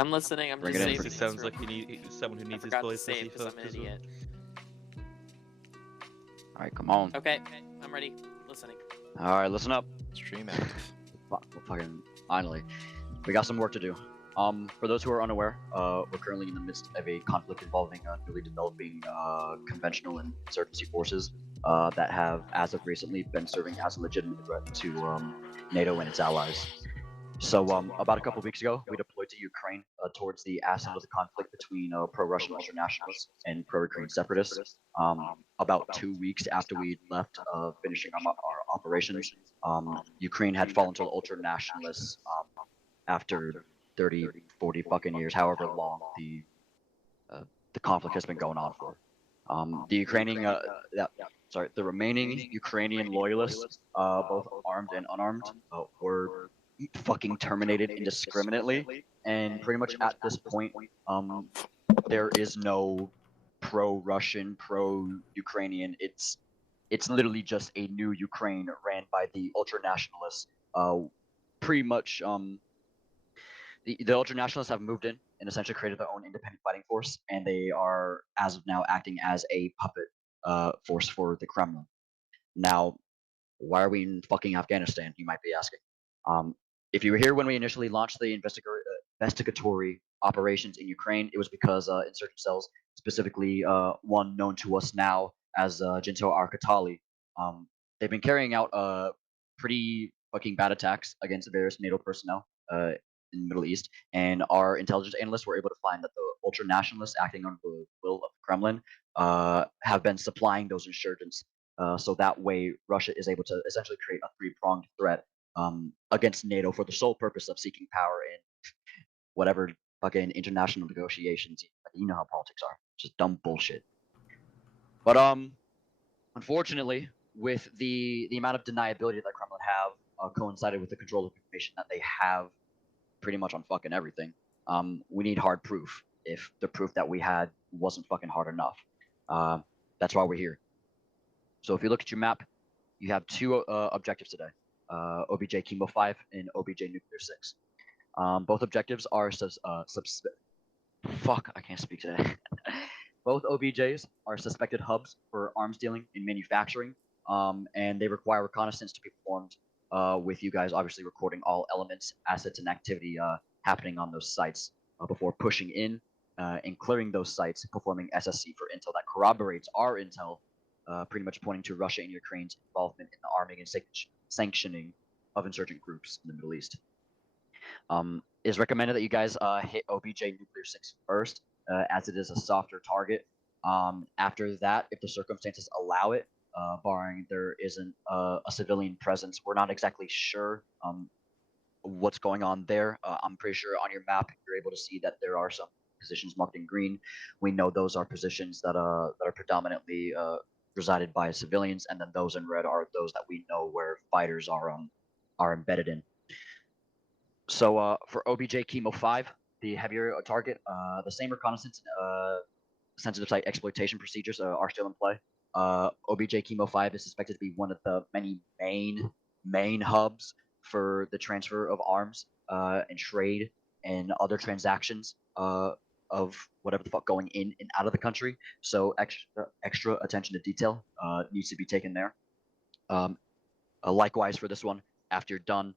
I'm listening. I'm Bring just it in saving. for- Sounds like you need someone who I needs his forgot to place save because I'm an as well. idiot. All right, come on. Okay, I'm ready. Listening. All right, listen up. Stream active. Fuck, well, fucking finally, we got some work to do. For those who are unaware, we're currently in the midst of a conflict involving newly developing conventional and insurgency forces that have, as of recently, been serving as a legitimate threat to NATO and its allies. So, about a couple weeks ago, we deployed to Ukraine towards the ascent of the conflict between pro-Russian ultranationalists and pro-Ukraine separatists. About 2 weeks after we left, finishing our operations, Ukraine had fallen to the ultranationalists after 30, 40 fucking years, however long the conflict has been going on for. The remaining Ukrainian loyalists, both armed and unarmed, were fucking terminated indiscriminately, and pretty much at this point, there is no pro-Russian, pro-Ukrainian. It's literally just a new Ukraine ran by the ultranationalists. Pretty much, the ultranationalists have moved in and essentially created their own independent fighting force, and they are, as of now, acting as a puppet force for the Kremlin. Now, why are we in fucking Afghanistan, you might be asking. If you were here when we initially launched the investigatory operations in Ukraine, it was because insurgent cells, specifically one known to us now as Jinto Arkatali, they've been carrying out pretty fucking bad attacks against various NATO personnel in the Middle East, and our intelligence analysts were able to find that the ultra-nationalists acting under the will of the Kremlin have been supplying those insurgents. So that way, Russia is able to essentially create a three-pronged threat against NATO for the sole purpose of seeking power in whatever fucking international negotiations. You know how politics are, just dumb bullshit. But unfortunately, with the amount of deniability that Kremlin have coincided with the control of information that they have, pretty much on fucking everything, we need hard proof. If the proof that we had wasn't fucking hard enough, that's why we're here. So if you look at your map, you have two objectives today. OBJ Chemo 5 and OBJ Nuclear 6. Both objectives are fuck, I can't speak today. Both OBJs are suspected hubs for arms dealing and manufacturing, and they require reconnaissance to be performed with you guys obviously recording all elements, assets, and activity happening on those sites before pushing in and clearing those sites, performing SSC for intel that corroborates our intel, pretty much pointing to Russia and Ukraine's involvement in the arming and sanctioning of insurgent groups in the Middle East. It is recommended that you guys hit OBJ Nuclear 6 first, as it is a softer target. After that, if the circumstances allow it, barring there isn't a civilian presence, we're not exactly sure what's going on there. I'm pretty sure on your map you're able to see that there are some positions marked in green. We know those are positions that are predominantly resided by civilians, and then those in red are those that we know where fighters are embedded in. So for OBJ Chemo 5, the heavier target, the same reconnaissance sensitive site exploitation procedures are still in play. OBJ Chemo 5 is suspected to be one of the many main hubs for the transfer of arms and trade and other transactions of whatever the fuck going in and out of the country. So extra attention to detail needs to be taken there. Likewise for this one, after you're done,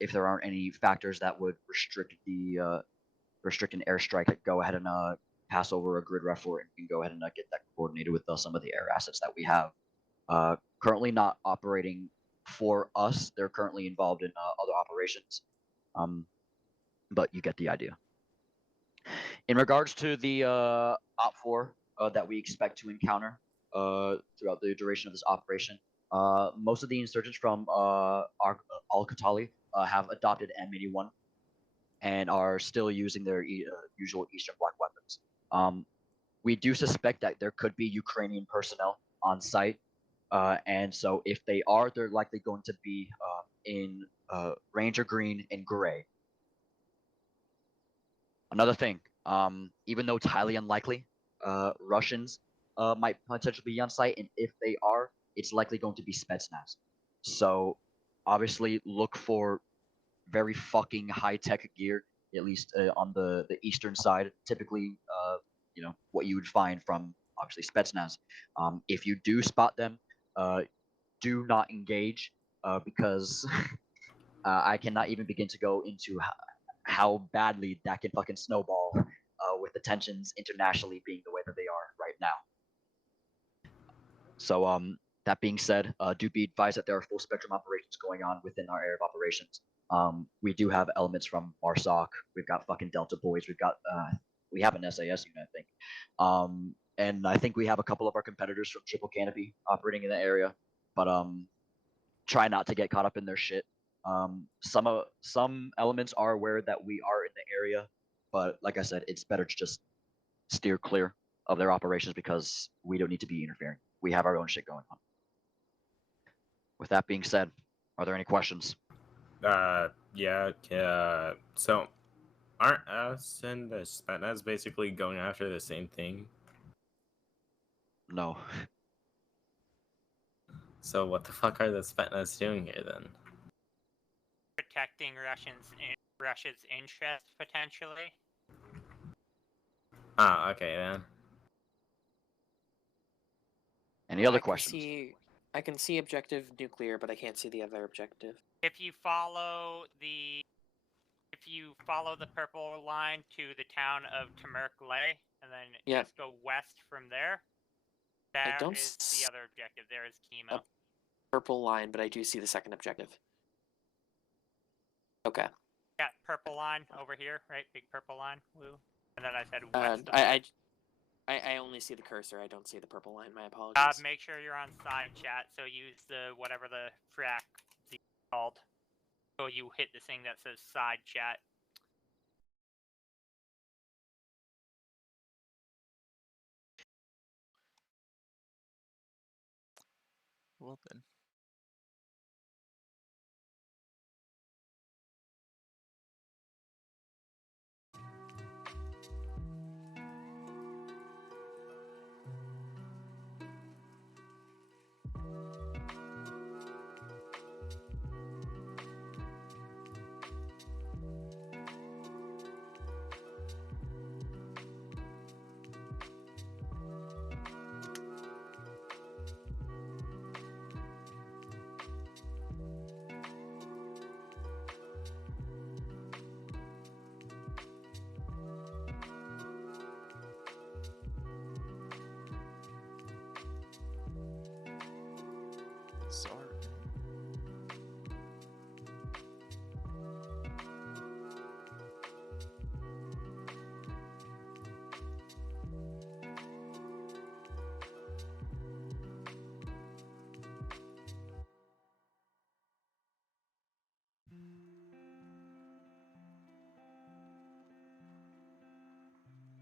if there aren't any factors that would restrict an airstrike, go ahead and pass over a grid ref for it, and you can go ahead and get that coordinated with some of the air assets that we have. Currently not operating for us. They're currently involved in other operations, but you get the idea. In regards to the Op 4 that we expect to encounter throughout the duration of this operation, most of the insurgents from Al-Qatali have adopted M81 and are still using their usual Eastern Bloc weapons. We do suspect that there could be Ukrainian personnel on site, and so if they are, they're likely going to be in Ranger Green and Gray. Another thing, even though it's highly unlikely, Russians might potentially be on site, and if they are, it's likely going to be Spetsnaz. So obviously look for very fucking high-tech gear at least on the eastern side. Typically, what you would find from obviously Spetsnaz. If you do spot them, do not engage because I cannot even begin to go into how badly that can fucking snowball with the tensions internationally being the way that they are right now. So that being said, do be advised that there are full spectrum operations going on within our area of operations. We do have elements from MARSOC. We've got fucking Delta Boys. We have an SAS unit, I think. And I think we have a couple of our competitors from Triple Canopy operating in the area. But try not to get caught up in their shit. Some elements are aware that we are in the area, but like I said, it's better to just steer clear of their operations because we don't need to be interfering. We have our own shit going on. With that being said, are there any questions? Yeah. So, aren't us and the Spetsnaz basically going after the same thing? No. So what the fuck are the Spetsnaz doing here then? Protecting Russia's interests potentially. Ah, okay then. Any other questions? I can see objective nuclear, but I can't see the other objective. If you follow the purple line to the town of Tamerkley, and then just go west from there, that is the other objective. There is chemo. Purple line, but I do see the second objective. Okay. Yeah, purple line over here, right? Big purple line, blue. And then I said west. I only see the cursor. I don't see the purple line. My apologies. Make sure you're on side chat. So use the whatever the frac is called. So you hit the thing that says side chat. Well then. Sorry.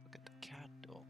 Look at the cattle.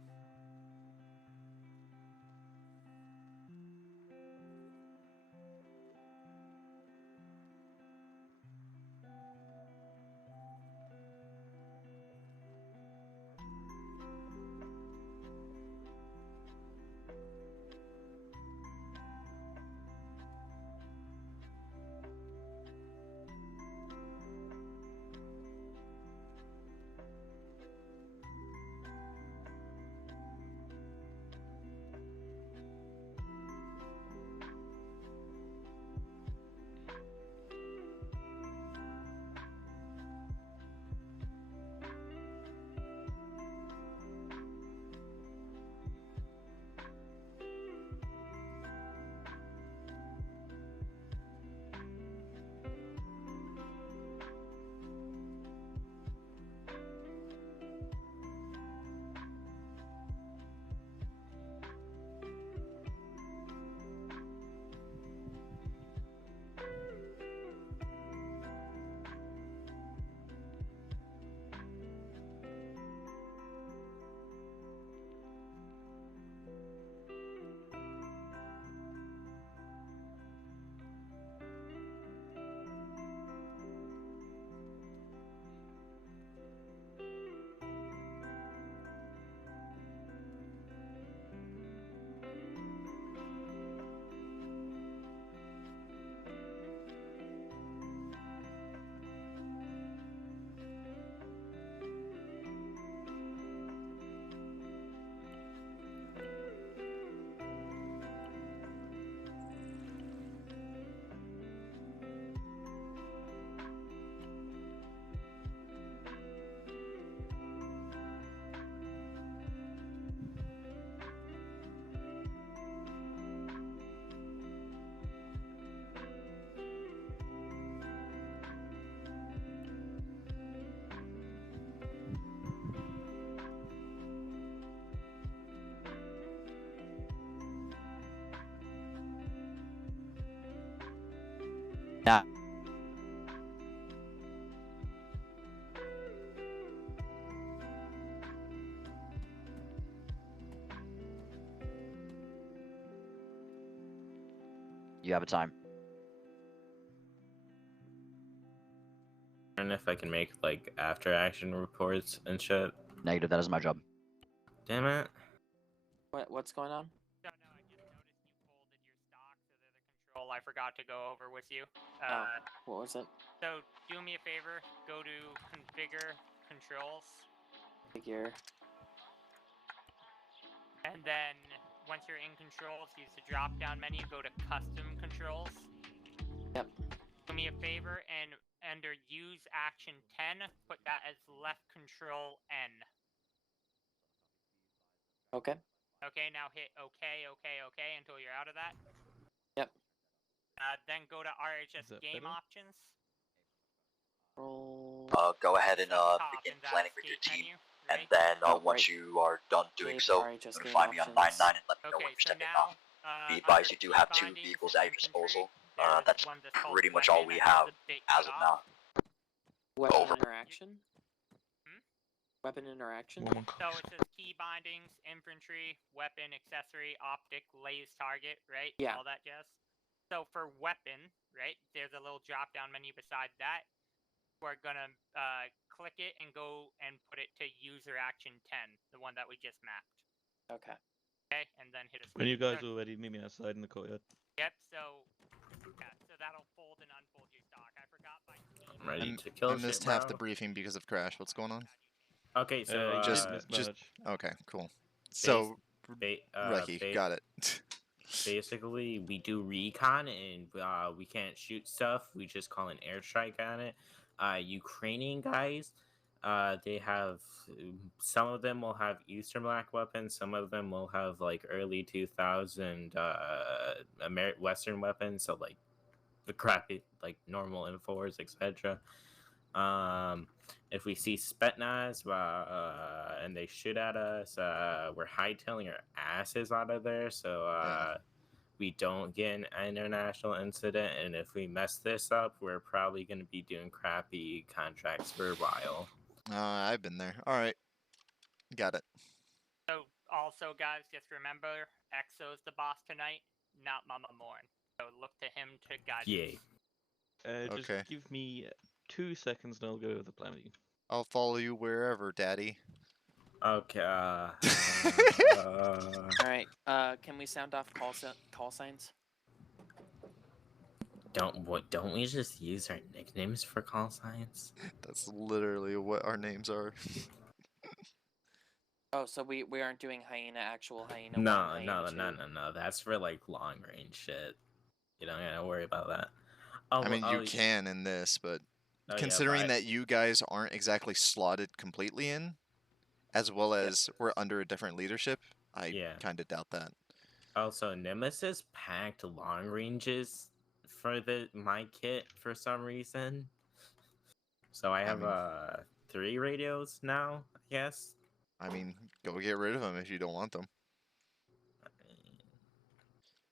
Now, you have a time. And if I can make like after action reports and shit. Negative. That is my job. Damn it. What's going on? No, I just noticed you folded your stock, so they're the control I forgot to go over with you. What was it? So do me a favor, go to configure controls, Figure. and then once you're in controls, use the drop-down menu, go to custom controls. Yep. Do me a favor and under use action 10, put that as left control N. Okay. Okay, now hit OK until you're out of that. Yep. Then go to RHS that game better? options. Roll. Go ahead and Top begin in that planning with your escape team, menu, and right? then Oh, once right. you are done doing Escape, so, RHS game notify me on options. 9-9 and let me know Okay, when you're so stepping now, off. Be advised, under you do key have 2 bindings vehicles and at your disposal. infantry, there's That's one that's called pretty much all weapon we and has have a big as of cutoff. now. Weapon Over. interaction. Hmm? Weapon interaction. So it says key bindings, infantry, weapon, accessory, optic, lays target, right? Yeah. All that jazz. So for weapon, right, there's a little drop-down menu beside that. We're gonna click it and go and put it to user action 10, the one that we just mapped. Okay. Okay, and then hit escape. When you guys are ready, meet me outside in the courtyard. Yep, so that'll fold and unfold your stock. I forgot my team. I'm ready I'm- to kill I shit, missed half the bro. briefing because of Crash. What's going on? Okay, so you just- did just- mismatch. Okay, cool. So, Reki, ba- got it. basically we do recon and we can't shoot stuff. We just call an airstrike on it. Ukrainian guys, they have some of them will have Eastern Black weapons. Some of them will have like early 2000 Western weapons. So like the crappy like normal M4s, etc. If we see Spetsnaz and they shoot at us, we're hightailing our asses out of there. So we don't get an international incident, and if we mess this up, we're probably going to be doing crappy contracts for a while. I've been there. All right, got it. So also, guys, just remember, Exo's the boss tonight, not Mama Morn. So look to him to guide Yay. us. Just Okay. give me 2 seconds and I'll go over the plan with you. I'll follow you wherever, Daddy. Okay. All right. Can we sound off call signs? Don't we just use our nicknames for call signs? That's literally what our names are. Oh, so we aren't doing hyena, actual hyena. No, 1, hyena 2. no. That's for like long range shit. You don't gotta worry about that. Oh, I mean, well, you can in this, but oh, yeah, considering but that you guys aren't exactly slotted completely in, as well as we're under a different leadership, I Yeah. kind of doubt that. Also, Nemesis packed long ranges for my kit for some reason. So I have mean- 3 radios now, I guess. I mean, go get rid of them if you don't want them.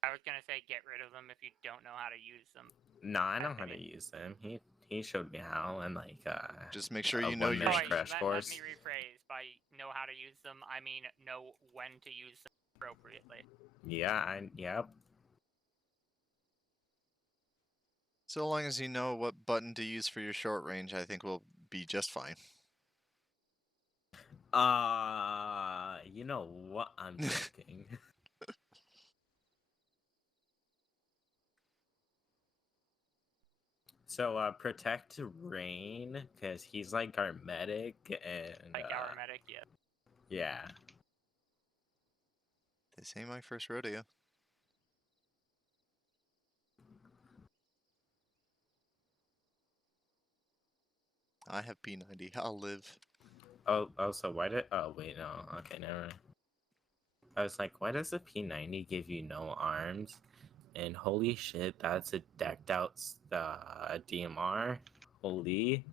I was gonna say get rid of them if you don't know how to use them. No, I know how to mean- use them. He showed me how, and like Just make sure a you know your. one-minute crash let course. me rephrase. By know how to use them, I mean know when to use them appropriately. Yeah, yep. So long as you know what button to use for your short range, I think we'll be just fine. You know what I'm thinking. So protect Rain, because he's like our medic, and Like our medic, yeah. yeah. This ain't my first rodeo. I have P90. I'll live. Oh, so why did? Oh, wait, no. Okay, never mind. I was like, why does the P90 give you no arms? And holy shit, that's a decked out DMR. Holy.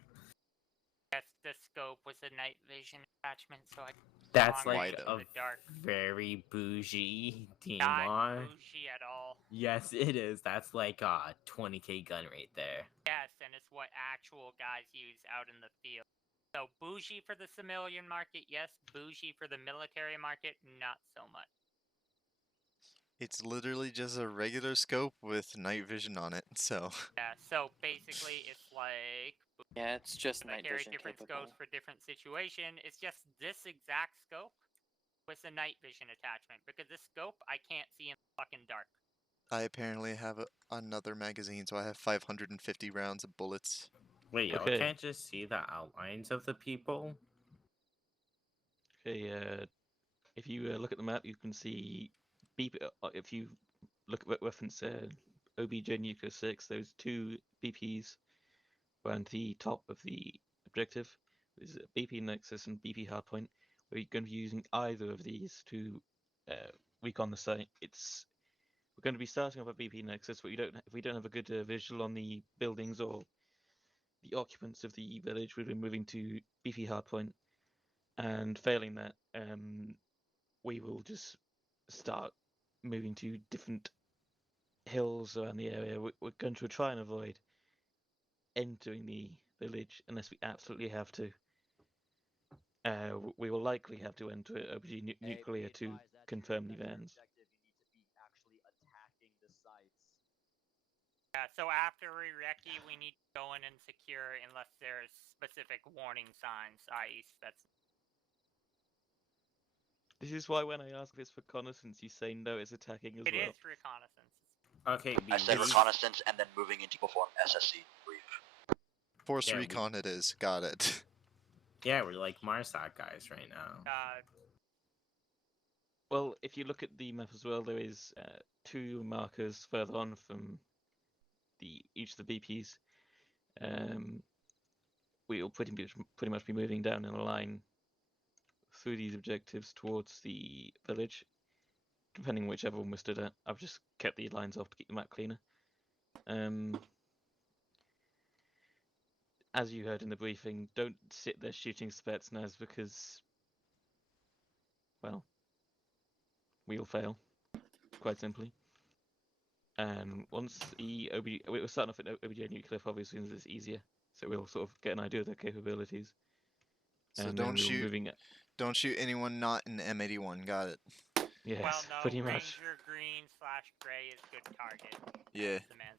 Yes, the scope was a night vision attachment, so I. That's long like range Wide in a the dark. very bougie Not DMR. bougie at all. Yes, it is. That's like a 20k gun right there. Yes, and it's what actual guys use out in the field. So bougie for the civilian market, yes. Bougie for the military market, not so much. It's literally just a regular scope with night vision on it. So Yeah, so basically it's like Yeah, it's just I night carry vision different capable. scopes for different situation. It's just this exact scope with a night vision attachment because this scope I can't see in the fucking dark. I apparently have another magazine, so I have 550 rounds of bullets. Wait, y'all Okay. can't just see the outlines of the people? Okay, if you look at the map, you can see if you look at reference OBJ Nuclear 6, those two BPs around the top of the objective. There's a BP Nexus and BP Hardpoint. We're going to be using either of these to recon the site. We're going to be starting off at BP Nexus, but if we don't have a good visual on the buildings or the occupants of the village, we'll be moving to BP Hardpoint. And failing that, we will just start moving to different hills around the area. We're going to try and avoid entering the village unless we absolutely have to. We will likely have to enter OPG nuclear to confirm the vans. Yeah, so after we recce, we need to go in and secure unless there's specific warning signs, i.e. that's... This is why when I ask this for reconnaissance, you say no, it's attacking as It well. is reconnaissance. Okay, I said really- reconnaissance and then moving into perform SSC brief. Force Yeah, recon it is. Got it. Yeah, we're like Marsoc guys right now. Well, if you look at the map as well, there is two markers further on from each of the BPs. We will pretty much be moving down in a line through these objectives towards the village, depending on whichever one we stood at. I've just kept the lines off to keep the map cleaner. As you heard in the briefing, don't sit there shooting Spetsnaz because, well, we'll fail, quite simply. And once we're starting off at OBJ Nuclear for obvious reasons, it's easier, so we'll sort of get an idea of their capabilities. So And don't shoot. moving it. Don't shoot anyone not in M81. Got it. Yes, well, no, pretty much. Ranger green / gray is good target. Yeah. The man.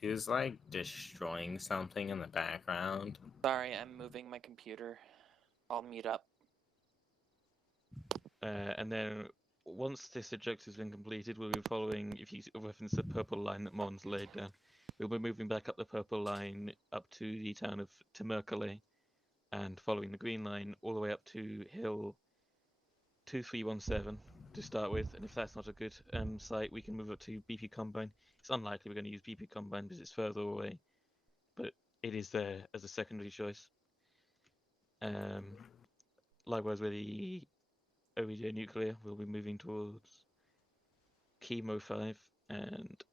He was like destroying something in the background. Sorry, I'm moving my computer. I'll mute up. And then once this objective has been completed, we'll be following, if you reference the purple line that Mon's laid down, we'll be moving back up the purple line up to the town of Temerkale and following the green line all the way up to Hill 2317 to start with. And if that's not a good site, we can move up to BP Combine. It's unlikely we're going to use BP Combine because it's further away, but it is there as a secondary choice. Likewise with the OBJ Nuclear, we'll be moving towards Chemo 5 and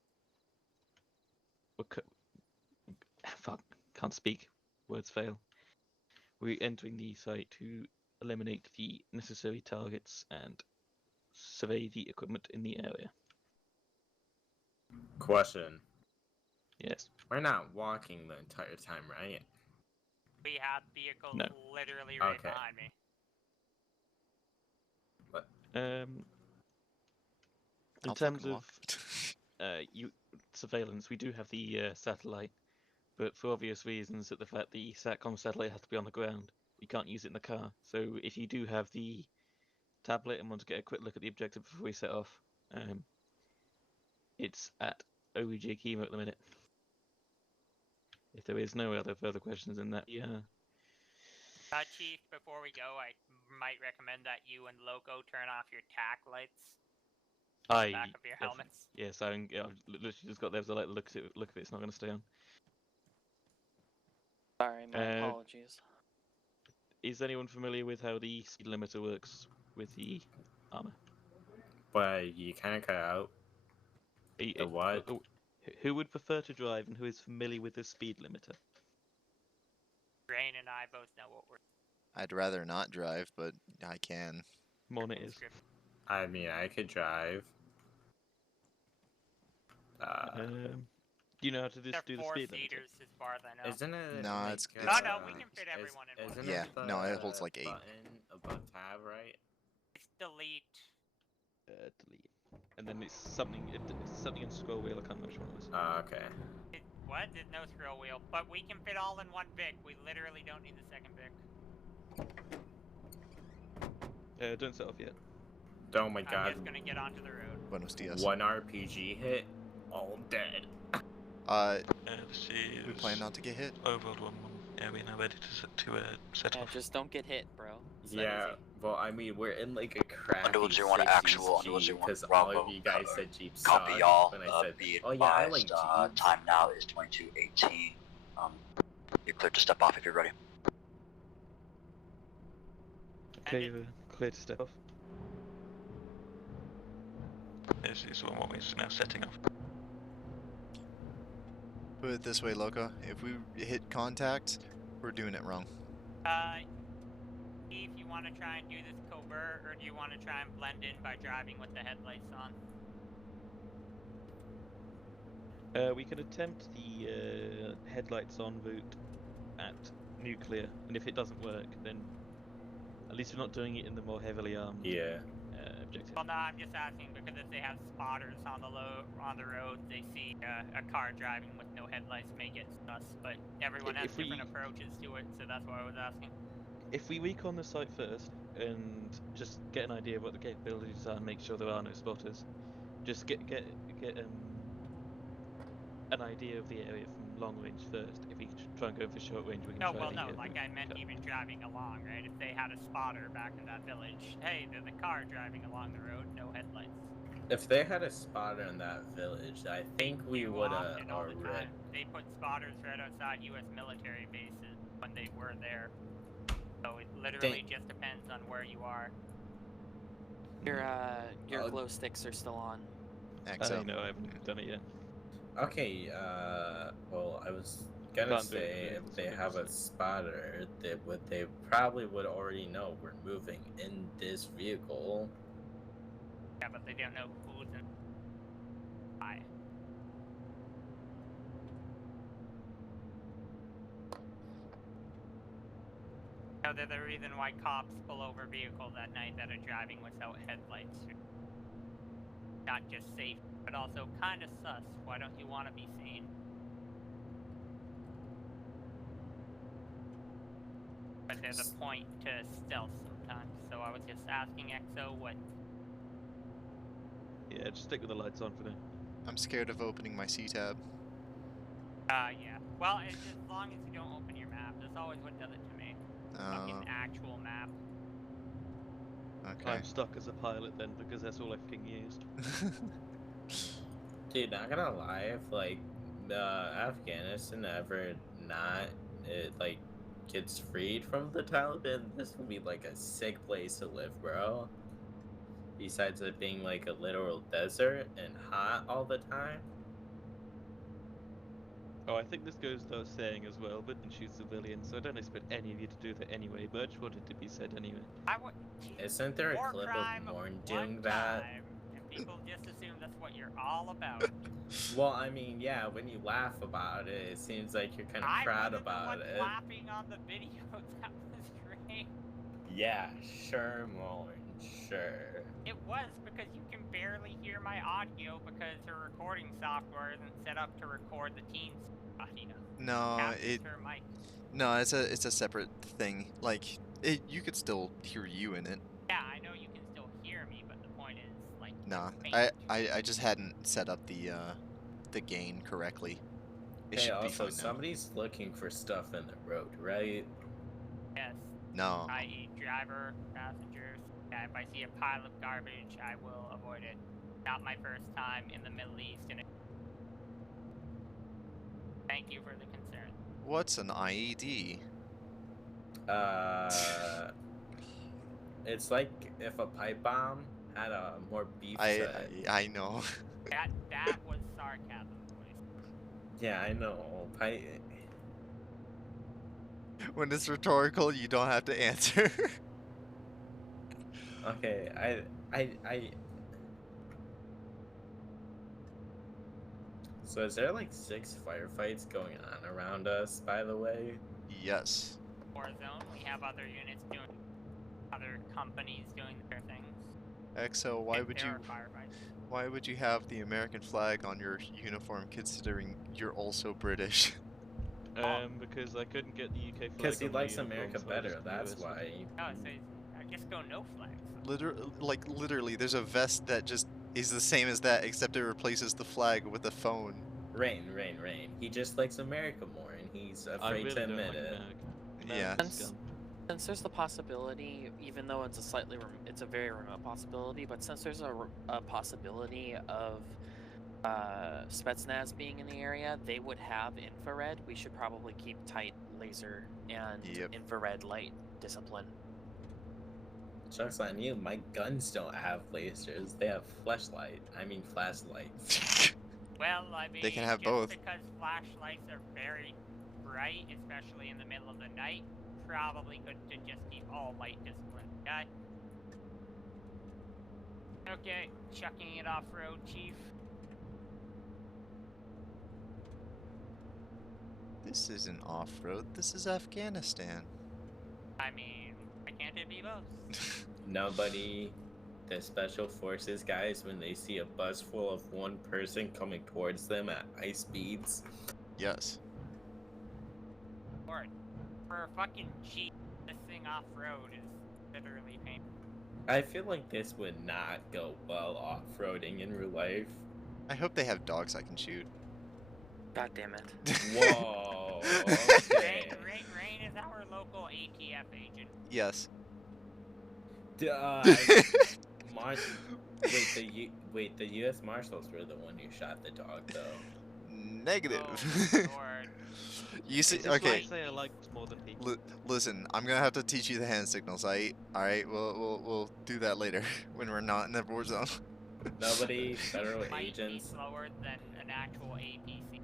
fuck, can't speak, words fail. We're entering the site to eliminate the necessary targets and survey the equipment in the area. Question. Yes. We're not walking the entire time, right? We have vehicles No. literally right Okay. behind me. In I'll terms fucking of walk. surveillance, we do have the satellite, but for obvious reasons, that the fact the SATCOM satellite has to be on the ground, we can't use it in the car. So if you do have the tablet and want to get a quick look at the objective before we set off, it's at OEJ Chemo at the minute. If there is no other further questions in that, yeah. Chief, before we go, I might recommend that you and Loco turn off your tack lights. Back of your helmets. Yes, I've literally just got there. So like, look at it. It's not going to stay on. Sorry, my apologies. Is anyone familiar with how the speed limiter works with the ArmA? But you kind of cut out. The what? Who would prefer to drive and who is familiar with the speed limiter? Rain and I both know what we're... I'd rather not drive, but I can. Mon it is. I mean, I could drive. Do you know how to They're do the speed limit? four-seaters as far as I know. Isn't it? No, like, it's- No, no, we can fit everyone in one. Isn't Yeah, it the no, it holds like 8. button above tab, right? It's delete. Delete. And then it's something in scroll wheel. I can't remember which one it was. Okay. What? There's no scroll wheel. But we can fit all in one Vic. We literally don't need the second Vic. Don't set off yet. Oh my I'm god. just gonna get onto the road. Buenos dias. One RPG hit, all dead. This is We plan not to get hit. Overworld 1. Yeah, we're now ready to set Yeah, off. just don't get hit, bro. It's that Yeah, easy. well, I mean, we're in like a crappy Underwood 01 actual, Underwood 01 because all Bravo, of you guys cover. said Jeep Copy sucked y'all. when I said, Be oh yeah, I like advised, Jeeps. time now is 22:18. You're cleared to step off if you're ready. Okay, clear to step off. This is what we're now setting off. Put it this way, Loco. If we hit contact, we're doing it wrong. If you want to try and do this covert, or do you want to try and blend in by driving with the headlights on? We could attempt the headlights on route at nuclear, and if it doesn't work, then at least we're not doing it in the more heavily armed Yeah. objective. Well, no, I'm just asking because if they have spotters on the road, they see a car driving with no headlights may get sus. But everyone has If we- different approaches to it, so that's why I was asking. If we recon the site first and just get an idea of what the capabilities are and make sure there are no spotters, just get an idea of the area from long range first. If we try and go for short range, we can No, try well, and no, hit like them. I meant even driving along, right? If they had a spotter back in that village, hey, there's a car driving along the road, no headlights. If they had a spotter in that village, I think we do would often, all the already. time. They put spotters right outside U.S. military bases when they were there. So it literally just depends on where you are. Your glow sticks are still on. XO. No, I haven't done it yet. Okay, well, I was gonna Can't do it say today, if they so have a just- spotter, they probably would already know we're moving in this vehicle. Yeah, but they don't know who's in. Why? No, they're the reason why cops pull over vehicles at night that are driving without headlights. Not just safe, but also kind of sus. Why don't you want to be seen? But there's a point to stealth sometimes, so I was just asking XO what. Yeah, just stick with the lights on for now. I'm scared of opening my C-tab. Yeah. Well, it's as long as you don't open your map. That's always what does it to me. Fucking actual map. Okay. I'm stuck as a pilot then because that's all I fucking used. Dude, not gonna lie, if like Afghanistan ever not like gets freed from the Taliban, this would be like a sick place to live, bro. Besides it being like a literal desert and hot all the time. Oh, I think this goes without saying as well, but shoot civilians, so I don't expect any of you to do that anyway, but I just wanted to be said anyway. I would. Isn't there a War clip crime of Morn one doing that? time, and people just assume that's what you're all about. Well, I mean, yeah, when you laugh about it, it seems like you're kind of I proud wasn't the about one it. laughing on the video. That was great. Yeah, sure, Morn, sure. It was because you can barely hear my audio because her recording software isn't set up to record the team's audio. No, Captures her mic. no, it's a separate thing. Like, you could still hear you in it. Yeah, I know you can still hear me, but the point is, like, Nah, it's faint. I just hadn't set up the gain correctly. It Hey, should be also, fine now. somebody's looking for stuff in the road, right? Yes, No. i.e. driver, passengers. Yeah, if I see a pile of garbage, I will avoid it. Not my first time in the Middle East, and thank you for the concern. What's an IED? It's like if a pipe bomb had a more beef set. I know. That was sarcasm, boys. Yeah, I know. When it's rhetorical, you don't have to answer. Okay, So is there like 6 firefights going on around us, by the way? Yes. War zone. We have other units doing, other companies doing their things. EXO, If there are firefights. why would you have the American flag on your uniform considering you're also British? Because I couldn't get the UK flag. Because he on my likes uniform, America so I better, just that's US. why. Oh, so I just go no flags. Literally, there's a vest that just is the same as that, except it replaces the flag with a phone. Rain. He just likes America more, and he's I afraid really to don't admit like it. America. Yeah. America's Since, scum. since there's the possibility, even though it's a slightly, it's a very remote possibility, but since there's a possibility of Spetsnaz being in the area, they would have infrared. We should probably keep tight laser and infrared light discipline. Jokes on you, my guns don't have lasers. They have flashlights. Well, I mean, They can have just both. because flashlights are very bright, especially in the middle of the night, probably good to just keep all light discipline, okay? Okay, chucking it off-road, Chief. This isn't off-road, this is Afghanistan. I mean, why can't it be both? Nobody, the special forces guys, when they see a bus full of one person coming towards them at high speeds. Yes. Lord, for a fucking Jeep, this thing off-road is literally painful. I feel like this would not go well off-roading in real life. I hope they have dogs I can shoot. God damn it. Whoa. Okay. Rain is our local ATF agent. Yes. Wait, the U.S. Marshals were the one who shot the dog, though. Negative. Oh, Lord. You see, It's just okay. like say I liked more than people. Listen, I'm gonna have to teach you the hand signals. Alright, we'll do that later when we're not in the war zone. Nobody, federal Might agents. be slower than an actual APC.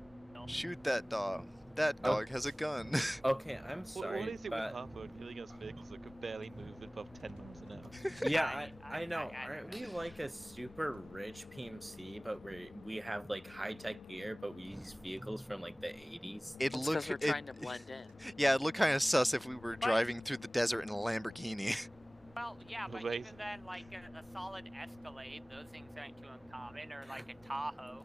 Shoot that dog. That dog has a gun. Okay, I'm sorry, What is it but with half-road killing us vehicles that could barely move above 10 miles an hour? yeah, I know. I Aren't we like a super rich PMC, but we have like high-tech gear, but we use vehicles from like the 80s? It It's looked. because we're trying to blend in. Yeah, it looked kind of sus if we were driving through the desert in a Lamborghini. Well, yeah, but Amazing. even then, like a solid Escalade, those things aren't too uncommon, or like a Tahoe.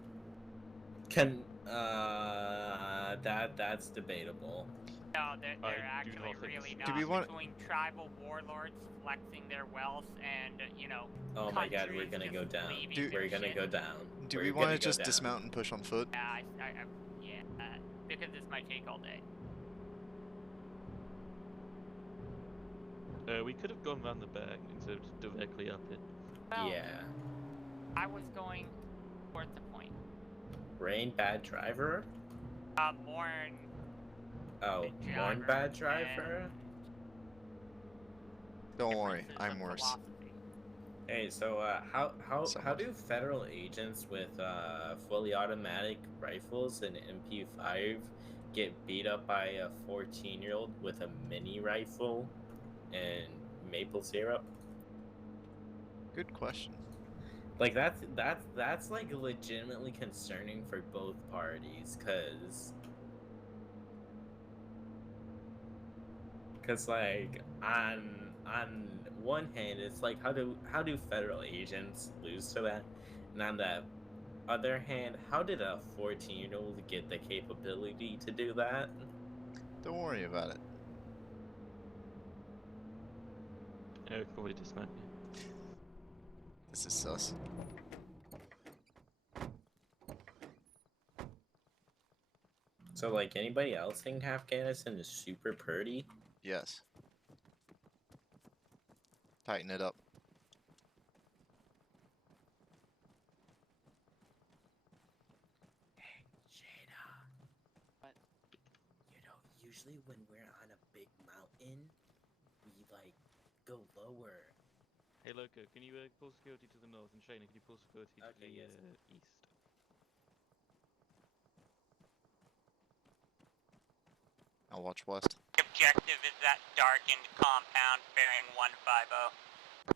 That's debatable. No, they're I do actually not think really so. not. Do we want- Between tribal warlords flexing their wealth and, you know, Oh my god, we're countries gonna just go down. leaving We're their gonna shit. go down. Do We're we gonna want to go just down. dismount and push on foot? Yeah, because this might take all day. We could have gone round the back instead of directly up it. Well, Yeah. I was going towards the point. Rain bad driver? Morn. Oh, the Morn driver bad driver? and Don't worry, differences I'm of worse. philosophy. Hey, so how Somewhat. do federal agents with fully automatic rifles and MP5 get beat up by a 14-year-old with a mini rifle and maple syrup? Good question. Like that's like legitimately concerning for both parties, cause like on one hand it's like how do federal agents lose to that, and on the other hand, how did a 14-year-old get the capability to do that? Don't worry about it. Yeah, we could probably dismount. This is sus. So like anybody else think Afghanistan is super pretty? Yes. Tighten it up. Shada. What? You know, usually when we're on a big mountain, we like go lower. Hey Loco, can you pull security to the north, and Shayna, can you pull security to Okay, the yes. east? I'll watch west. Objective is that darkened compound bearing 150.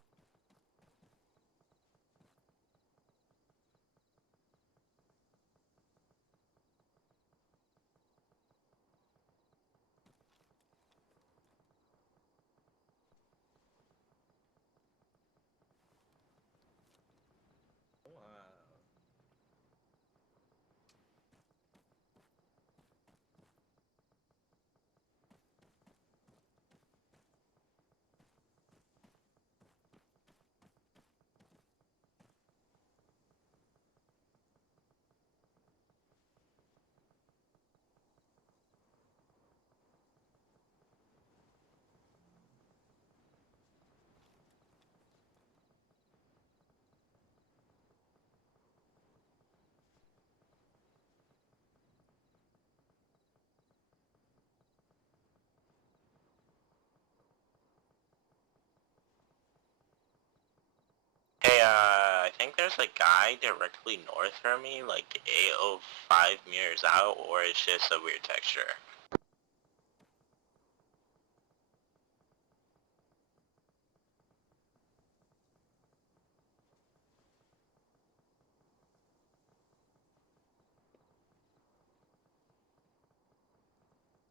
think there's a guy directly north from me, like 805 meters out, or it's just a weird texture.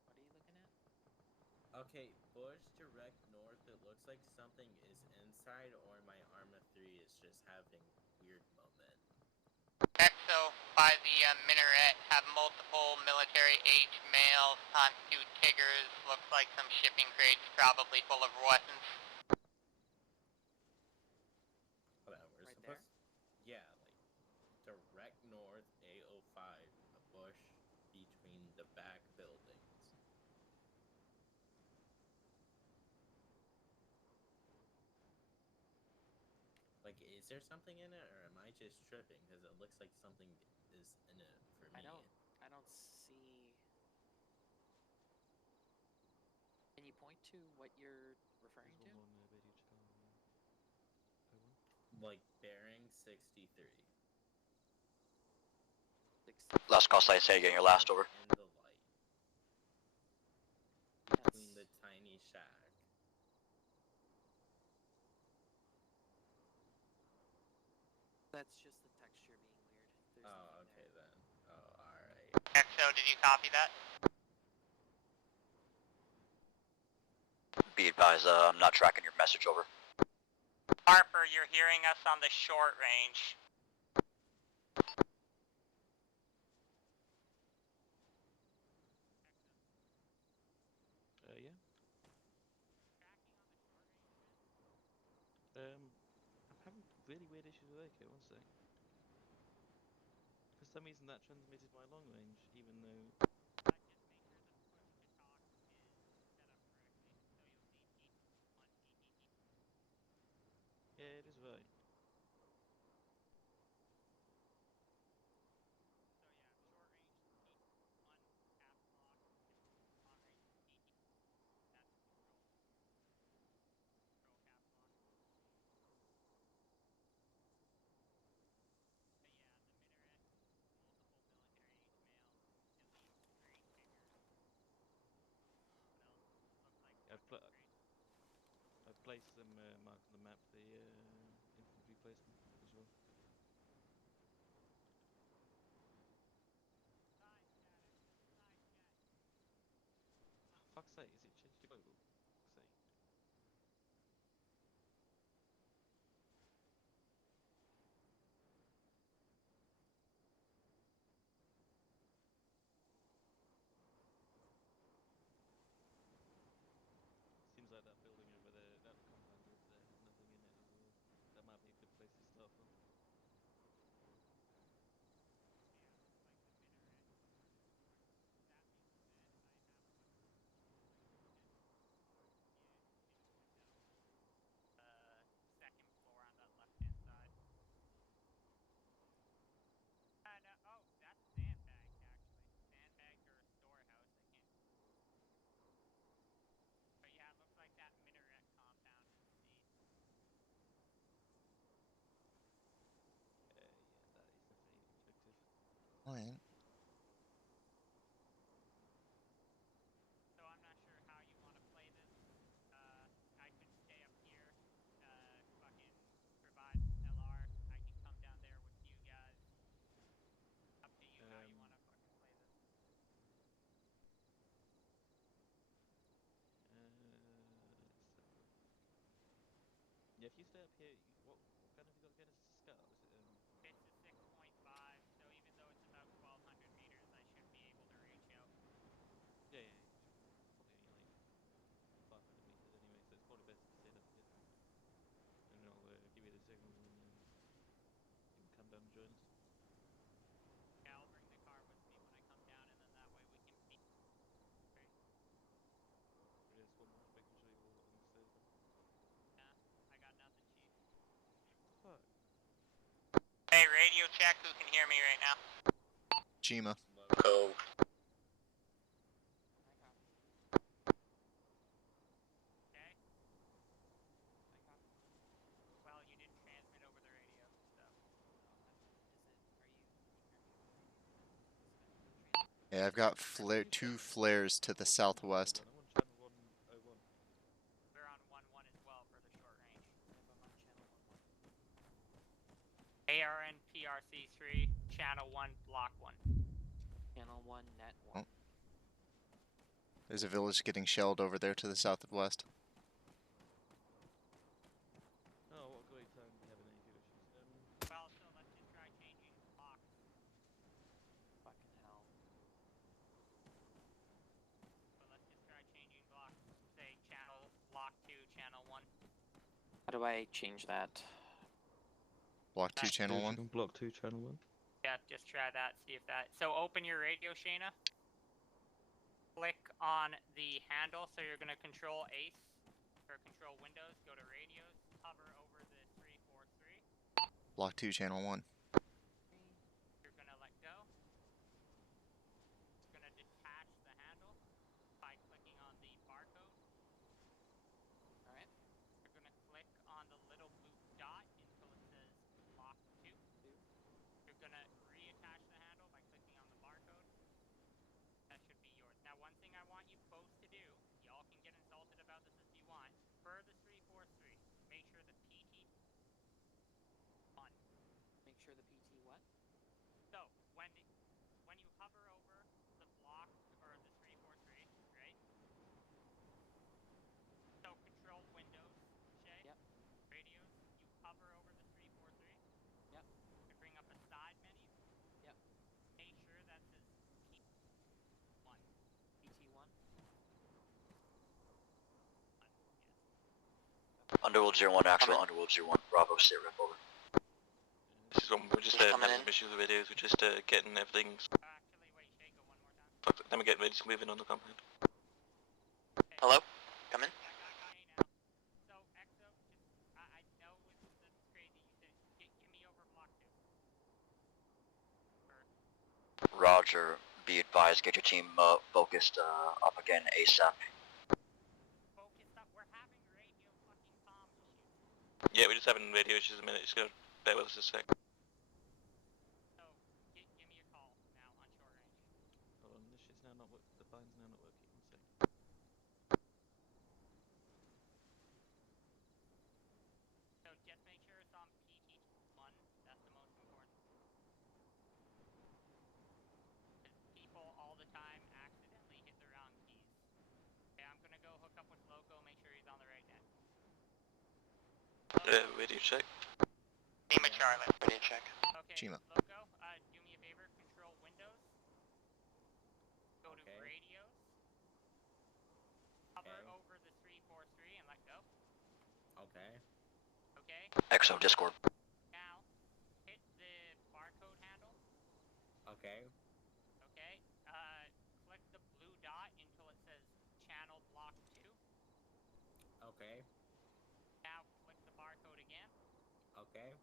What are you looking at? Okay, bush direct north, it looks like something is inside, or my ArmA 3 is just having weird moment. EXO by the minaret have multiple military-age males constitute Tiggers. Looks like some shipping crates probably full of weapons. Hold on, where's Right the there? post? Yeah, like direct north, 805, a bush between the back buildings. Like, is there something in it, or am I just tripping? Because it looks like something is in it for me. I don't see. Can you point to what you're referring There's to? one more video channel. O1. Like, bearing 63. Last call site, say again, your last over. In the light. Between the tiny shack. That's just the texture being weird. There's Oh, nothing okay there. then. Oh, alright. EXO, did you copy that? Be advised, I'm not tracking your message over. Harper, you're hearing us on the short range. Yeah. I'm having really weird issues with AK. One sec. For some reason, that transmitted my long range, even though. Yeah, it is right. I've placed them marked on the map, the infantry placement as well. Oh, fuck's sake, is it changed to global? Fuck's sake. Seems like that building over there, that compound over there has nothing in it as well. That might be a good place to start from. Second floor on that left-hand side. No, oh, that's sandbagged, actually. Sandbagged or a storehouse, I can't. But yeah, it looks like that minaret compound is safe. Yeah, that is definitely objective. Alright. So I'm not sure how you want to play this. I could stay up here, fucking provide LR. I can come down there with you guys. Up to you how you want to fucking play this. Let's have a look. Yeah, if you stay up here, what gun have you got again? Is it a Scar? Is it It's a 6.5, so even though it's about 1,200 meters, I should be able to reach out. Yeah, you should be. Probably only like 500 meters anyway, so it's probably best if you stayed up here. And I'll give you the signal, and you can come down and join us. Yeah, I'll bring the car with me when I come down, and then that way we can be. Right? Just one more, making sure you're all unstable. Yeah, I got nothing, Chief. Fuck. Hey, radio check. Who can hear me right now? Jima. Loco. I copy. Okay. I copy. Well, you didn't transmit over the radio, so. Yeah, I've got two flares to the southwest. We're on 1-1 as well for the short range. ARN PRC3, channel 1, block 1. Channel 1, net 1. Oh. There's a village getting shelled over there to the southwest. Oh, what great time do you have in any issues? Well, so let's just try changing blocks. Fucking hell. But let's just try changing blocks. Say channel block 2, channel 1. How do I change that? Block 2, channel 1. Block 2, channel 1. Yeah, just try that, see if that... So open your radio, Shayna. Click on the handle, so you're going to control ACE, or control Windows, go to radios, hover over the 343. Block 2, channel 1. You're going to let go. You're going to detach the handle by clicking on the barcode. Alright. You're going to click on the little blue dot until it says block 2. You're going to reattach the handle by clicking on the barcode. That should be yours. Now, one thing I want you both to do, y'all can get insulted about this if you want. For the 343, make sure the PT on. Make sure the PT what? So when you hover over the block or the 343, right? So control Windows, Shay. Yep. Radios. You hover over the 343. Yep. You bring up a side menu. Yep. Make sure that says PT1. PT1? Yes. Underworld 01, actual Underworld 01. Bravo, sit rep over. This is one, we're just Coming having in. some issues with videos, we're just getting everything. Actually, wait, Shay, go one more time. Then we get ready to move in on the compound. Okay. Hello? Come in. Hey now. So Exo, just I know that's crazy. You said get me over block 2. Or, Roger. Be advised, get your team focused up again ASAP. focused up. We're having radio fucking comm issues. Yeah, we're just having radio issues a minute, just gonna bear with us a sec. So give me a call now on short range. Hold on, this shit's now not the bine's now not working. One sec. So just make sure it's on PT1. That's the most important. People all the time accidentally hit the wrong keys. Okay, I'm gonna go hook up with Loco, make sure he's on the right net. Radio check. Lima Charlie. Ready to check. Okay, Chima. Loco, do me a favor, control Windows. Go to Okay. radios. Hover over the 343 and let go. Okay. Okay? Exo Discord. Now, hit the barcode handle. Okay. Okay? Click the blue dot until it says channel block 2. Okay. Now click the barcode again. Okay.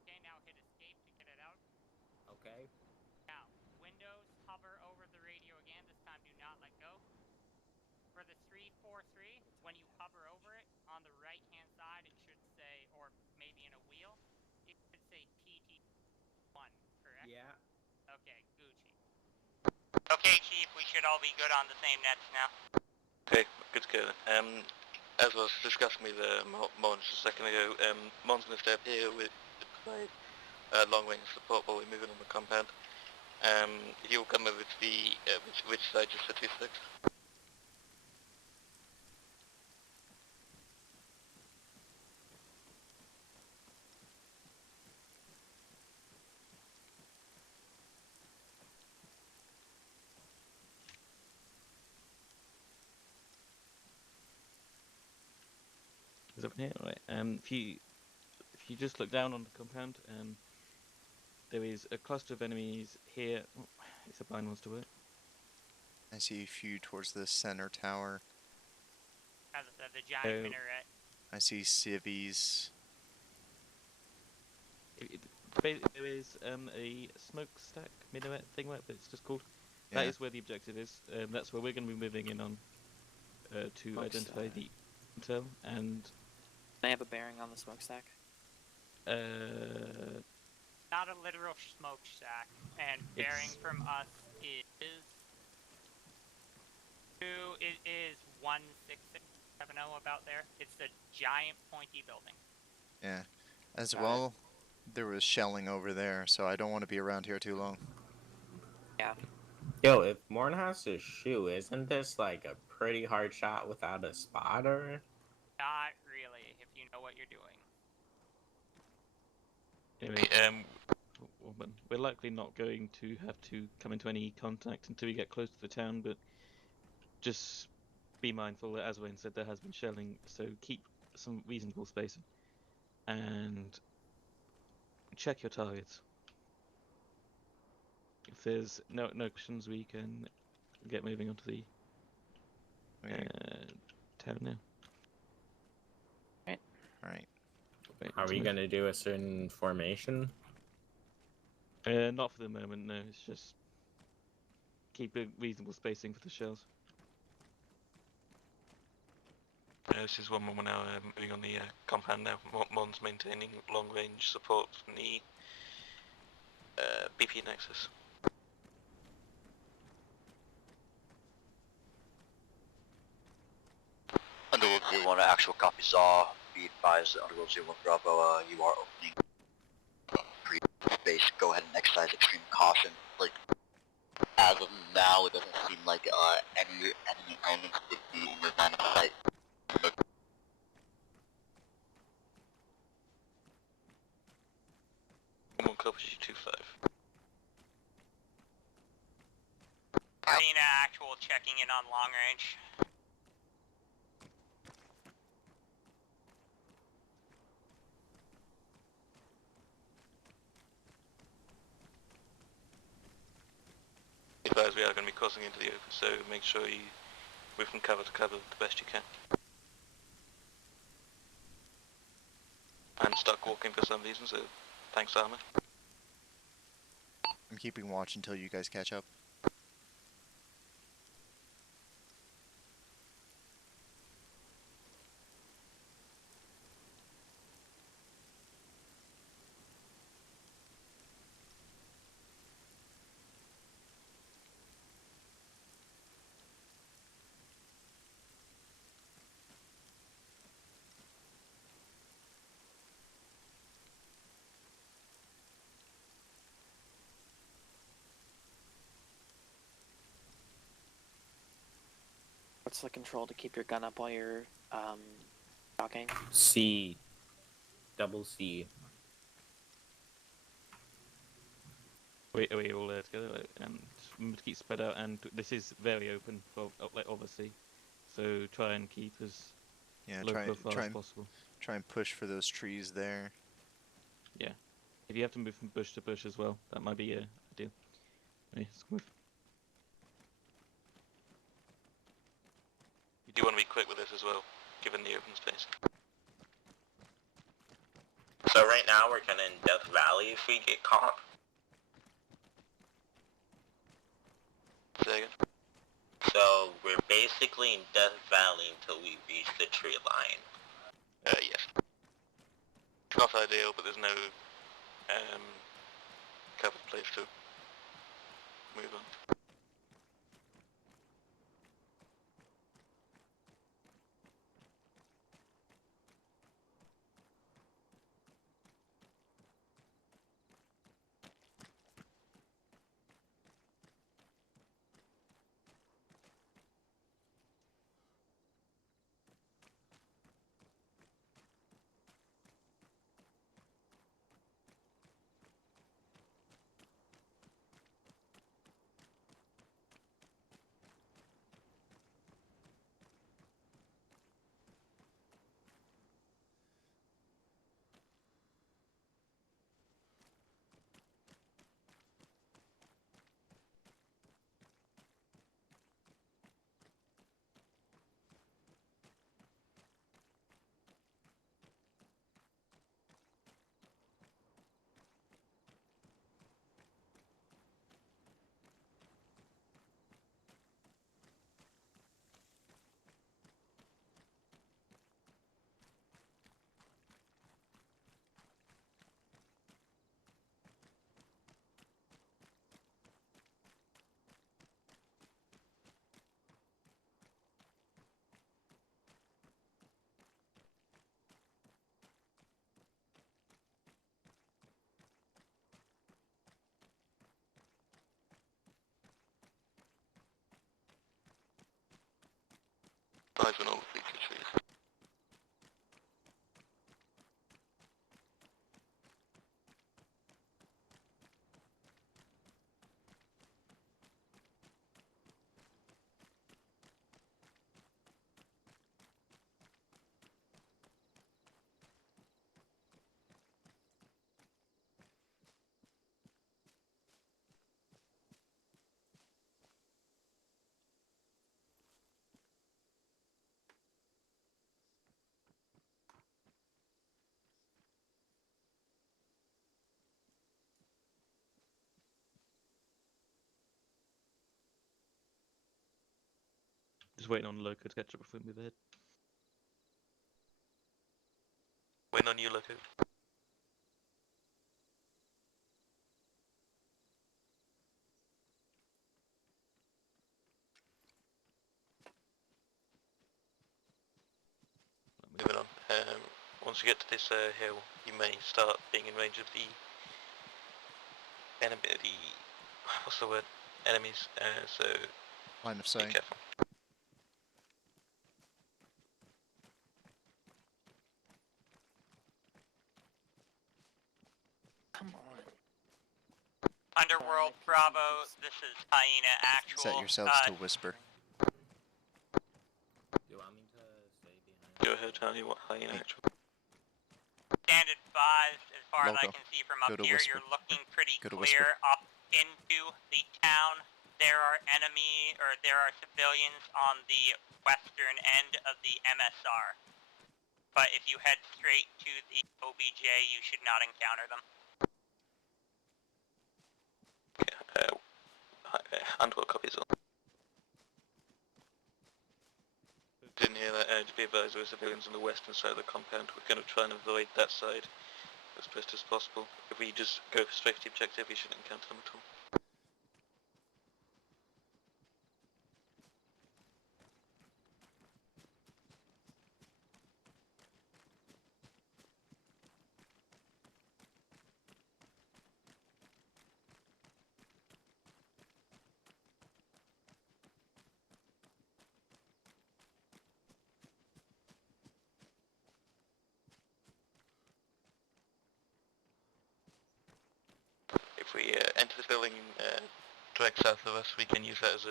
Okay, now hit escape to get it out. Okay. Now, Windows, hover over the radio again. This time do not let go. For the 343, when you hover over it, on the right-hand side it should say, or maybe in a wheel, it should say PT1, correct? Yeah. Okay, Gucci. Okay, Chief, we should all be good on the same nets now. Okay, good to go. As I was discussing with Mons a second ago, Mons gonna stay up here with provide long range support while we're moving on the compound. He'll come over to the which side just for 2-6. Is up in here? Right. If you just look down on the compound, there is a cluster of enemies here. Oh, if the bind wants to work. I see a few towards the center tower. As I said, the giant Oh. minaret. I see civvies. There is a smokestack minaret thing, right? But it's just called. That Yeah. is where the objective is. That's where we're going to be moving in on to identify the intel and Can I have a bearing on the smokestack? uh, not a literal smokestack, and bearing from us is it is 16670 about there. It's the giant pointy building. Yeah. As Got it. well, there was shelling over there, so I don't want to be around here too long. Yeah. Yo, if Morn has to shoot, isn't this like a pretty hard shot without a spotter? Not really, if you know what you're doing. Anyway, but we're likely not going to have to come into any contact until we get close to the town, but just be mindful that, as Wayne said, there has been shelling, so keep some reasonable spacing. And check your targets. If there's no questions, we can get moving onto the town now. Alright. Are we gonna do a certain formation? Not for the moment, no. It's just keep a reasonable spacing for the shells. This is 111 now, moving on the compound now. Mon's maintaining long range support from the BP nexus. Underworld 01, actual copy saw. Be advised, Underworld 01 Bravo, you are opening pre-base. Go ahead and exercise extreme caution. Like, as of now, it doesn't seem like any enemy elements would be in your line of sight. One copies you 25. Arena actual checking in on long range. Advise we are going to be crossing into the open, so make sure you move from cover to cover the best you can. And stuck walking for some reason, so thanks, ArmA. I'm keeping watch until you guys catch up. What's the control to keep your gun up while you're talking? C. Double C. We all together, and remember to keep spread out. And this is very open, obviously. So try and keep as low profile as possible. Try and push for those trees there. Yeah. If you have to move from bush to bush as well, that might be ideal. Anyway, let's move. You do want to be quick with this as well, given the open space. So right now we're kind of in Death Valley if we get caught. Say again? So we're basically in Death Valley until we reach the tree line. Yes. It's not ideal, but there's no covered place to move on. eyes on all the big trees. Just waiting on Loco to catch up before we move ahead. Waiting on you, Loco. Moving on. Once you get to this hill, you may start being in range of the enemy. What's the word? Enemies. So Line of be sight. careful. Come on. Underworld Bravo, this is Hyena Actual. Set yourselves to whisper. Do you want me to stay behind? Go ahead, tell you what hyena actual. Stand advised, as far as I Loco, can see from go up to here, whisper. you're looking pretty Go to clear up into the town. There are civilians on the western end of the MSR. But if you head straight to the OBJ, you should not encounter them. Handbook copies on. Didn't hear that. To be advised, there are civilians on the western side of the compound. We're going to try and avoid that side as best as possible. If we just go straight to the objective, we shouldn't encounter them at all. If we enter this building direct south of us, we can use that as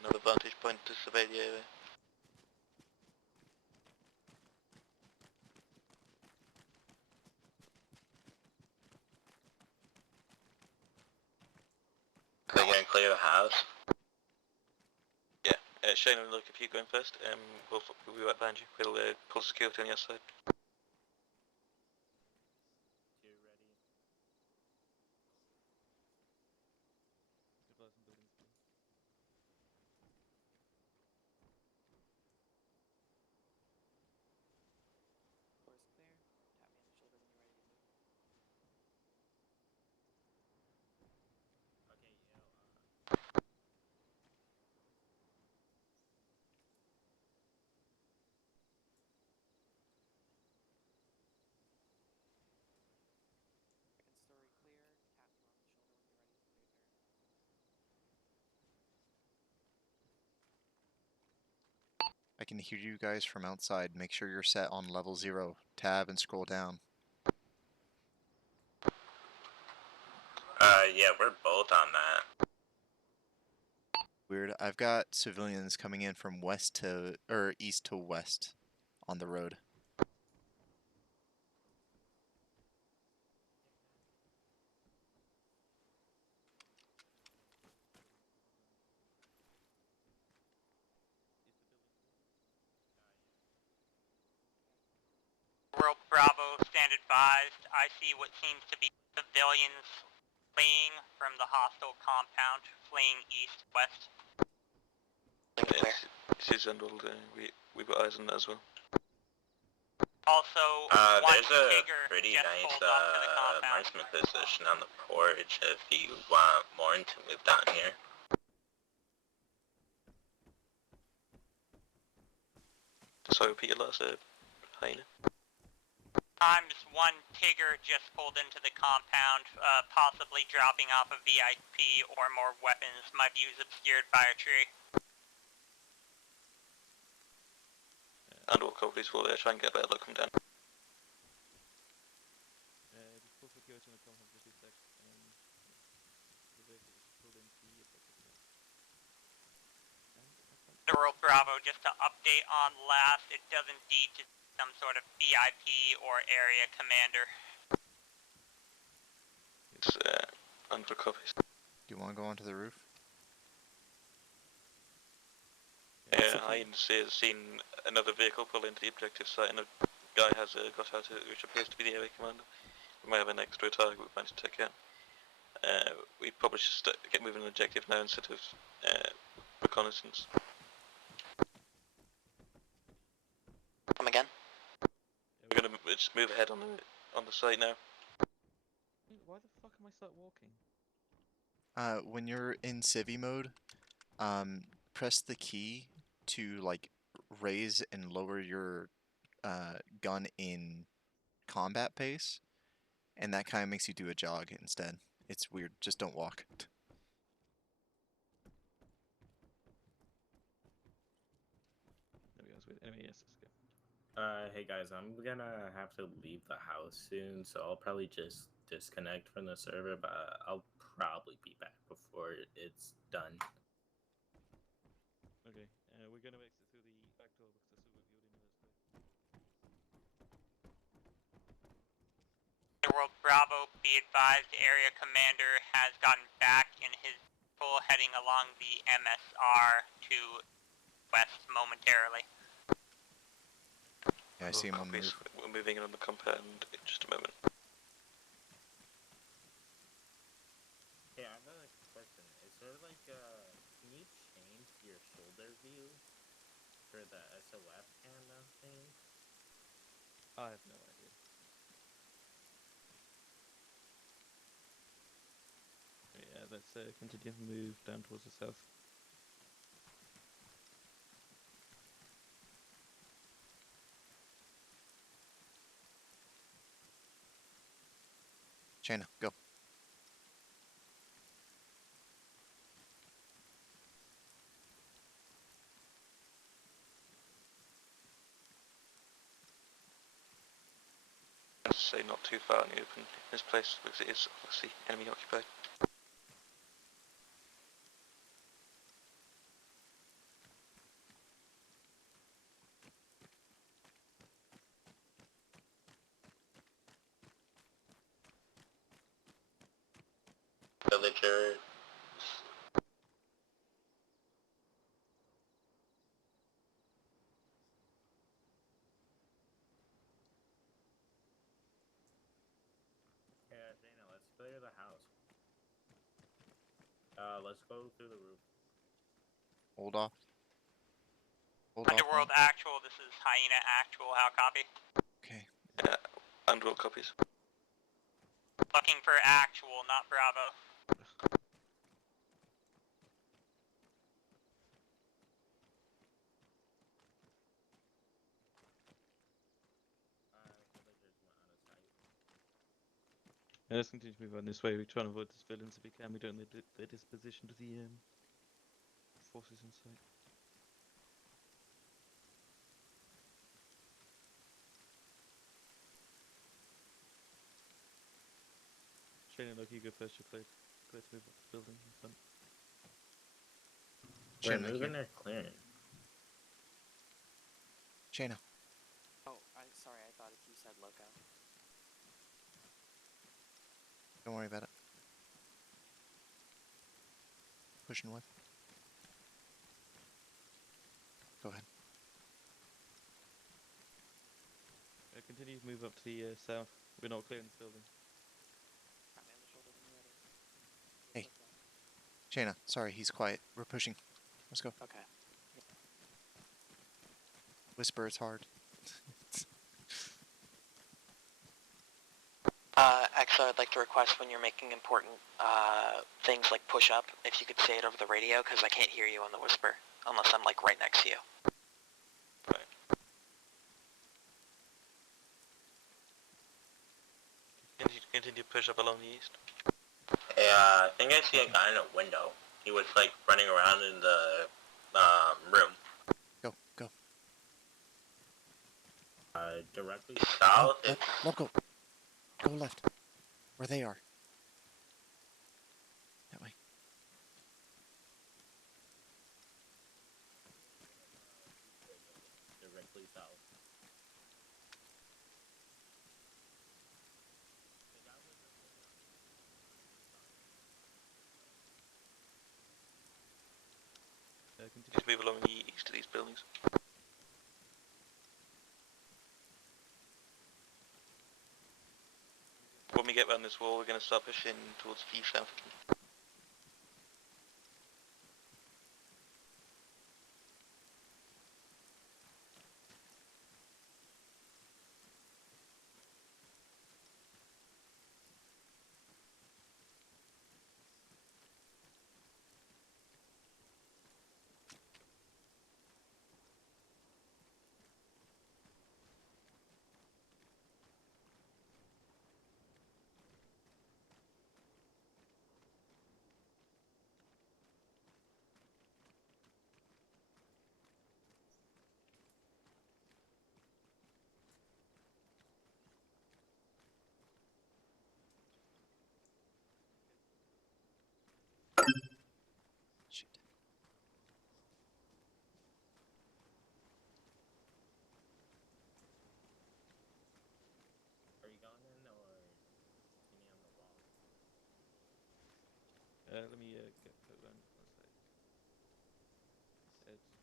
another vantage point to survey the area. They're gonna clear the house. Yeah, Shane and look, if you go in first, we'll be right behind you. We'll pull security on your side. Doors clear. Tap me on the shoulder when you're ready to move. Okay, Second story clear. Tap you on the shoulder when you're ready for your turn. I can hear you guys from outside. Make sure you're set on level 0. Tab and scroll down. yeah, we're both on that. Weird. I've got civilians coming in from west to or east to west on the road. World Bravo, stand advised. I see what seems to be civilians fleeing from the hostile compound, fleeing east-west. This is Emerald. We've got eyes on that as well. Also, one there's a Tigger pretty just nice pulled up to the compound. marksman position on the porch if you want Morn to move down here. Sorry, repeat your last hyena. Times one Tigger just pulled into the compound, possibly dropping off a VIP or more weapons. My view is obscured by a tree. and all copies will try and get a better look from down. Just full security on the compound for 2 secs. The vehicle is pulled into the affected site. Underworld Bravo, just to update on last, it does indeed to some sort of VIP or area commander. It's under copies. Do you want to go onto the roof? Yeah, I seen another vehicle pull into the objective site, and a guy has got out, which appears to be the area commander. We might have an extra target we managed to take out. We probably should get moving on objective now instead of reconnaissance. Come again? We're gonna just move ahead on the site now. Why the fuck am I start walking? When you're in civvy mode, press the key to like raise and lower your gun in combat pace, and that kind of makes you do a jog instead. It's weird. Just don't walk. There we go. Sweet. Anyway, yes, let's go. Hey guys, I'm gonna have to leave the house soon, so I'll probably just disconnect from the server, but I'll probably be back before it's done. Okay, we're gonna exit through the back door because that's what you already know this way. Underworld Bravo, be advised, area commander has gotten back in his full heading along the MSR to west momentarily. Yeah, I see him on the Copies. roof. We're moving in on the compound in just a moment. Hey, I have a question. Is there like can you change your shoulder view for the SOF camera thing? I have no idea. Yeah, let's continue to move down towards the south. China, go. I'd say not too far in the open in this place because it is obviously enemy occupied. Villager. Yeah, Dana, let's clear the house. Let's go through the roof. Hold off. Hold off. Underworld now. Actual, this is Hyena Actual, how copy? Okay. Underworld copies. Looking for Actual, not Bravo. Villagers went out of sight. Yeah, let's continue to move on this way. We try and avoid the civilians if we can. We don't need their disposition to the forces in sight. Shane, look, you go first. You're clear to move up the building in front. We're China, moving here. or clearing? China. Oh, sorry, I thought you said loco. Don't worry about it. Push and whip. Go ahead. Continue to move up to the south. We're not clearing this building. Got me on the shoulder when you're ready. Hey. China, sorry, he's quiet. We're pushing. Let's go. Okay. Whisper, it's hard. Actually, I'd like to request when you're making important things like push up, if you could say it over the radio, because I can't hear you on the whisper, unless I'm like right next to you. Right. Continue push up along the east. Yeah, I think I see a guy in a window. He was like running around in the room. Go, go. Directly South, No, local. Go left. Where they are. That way. directly south. Continue. Just move along the east of these buildings. When we get around this wall, we're going to start pushing towards the south. Shit. Are you going in or continue on the wall? Let me get put around one side.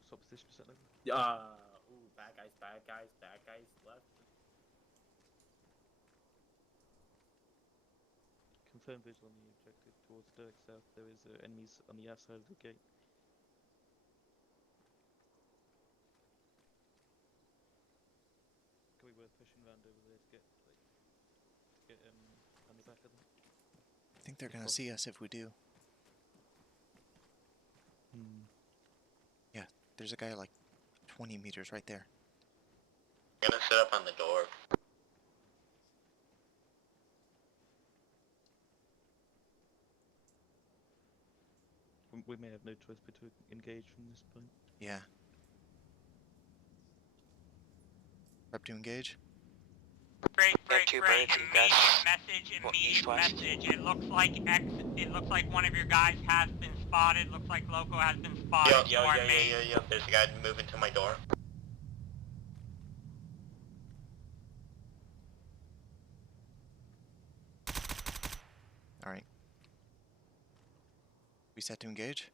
Swap position percent over. Ooh, bad guys, left. Confirm visual on the objective towards direct south. There is enemies on the outside of the gate. Could be worth pushing around over there to get on the back of them. I think they're gonna see us if we do. Yeah, there's a guy like 20 meters right there. I'm gonna sit up on the door. We may have no choice but to engage from this point. Yeah. Prep to engage. Break, We have two birds, you guys. Well, Immediate east-west. message. It looks like one of your guys has been spotted. Looks like Loco has been spotted. Yo, there's a guy moving to my door. Alright. We set to engage?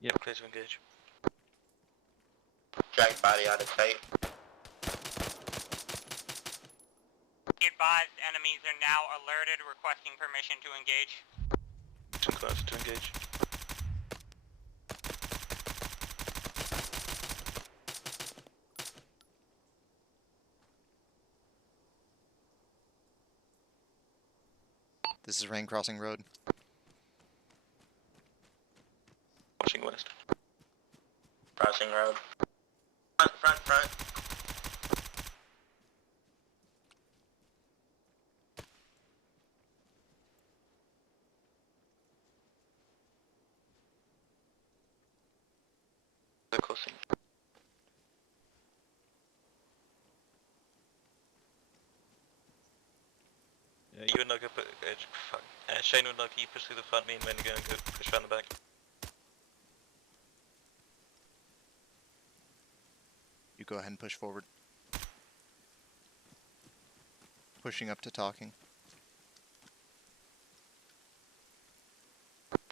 Yep. Clear to engage. Drag body out of sight. Be advised, enemies are now alerted, requesting permission to engage. Some close to engage. This is Rain Crossing Road. Watching west. Crossing road. Front. They're crossing. You and Logan put. Fuck. Shane and Logan, you push through the front, me and Wendy go push around the back. You go ahead and push forward. Pushing up to talking.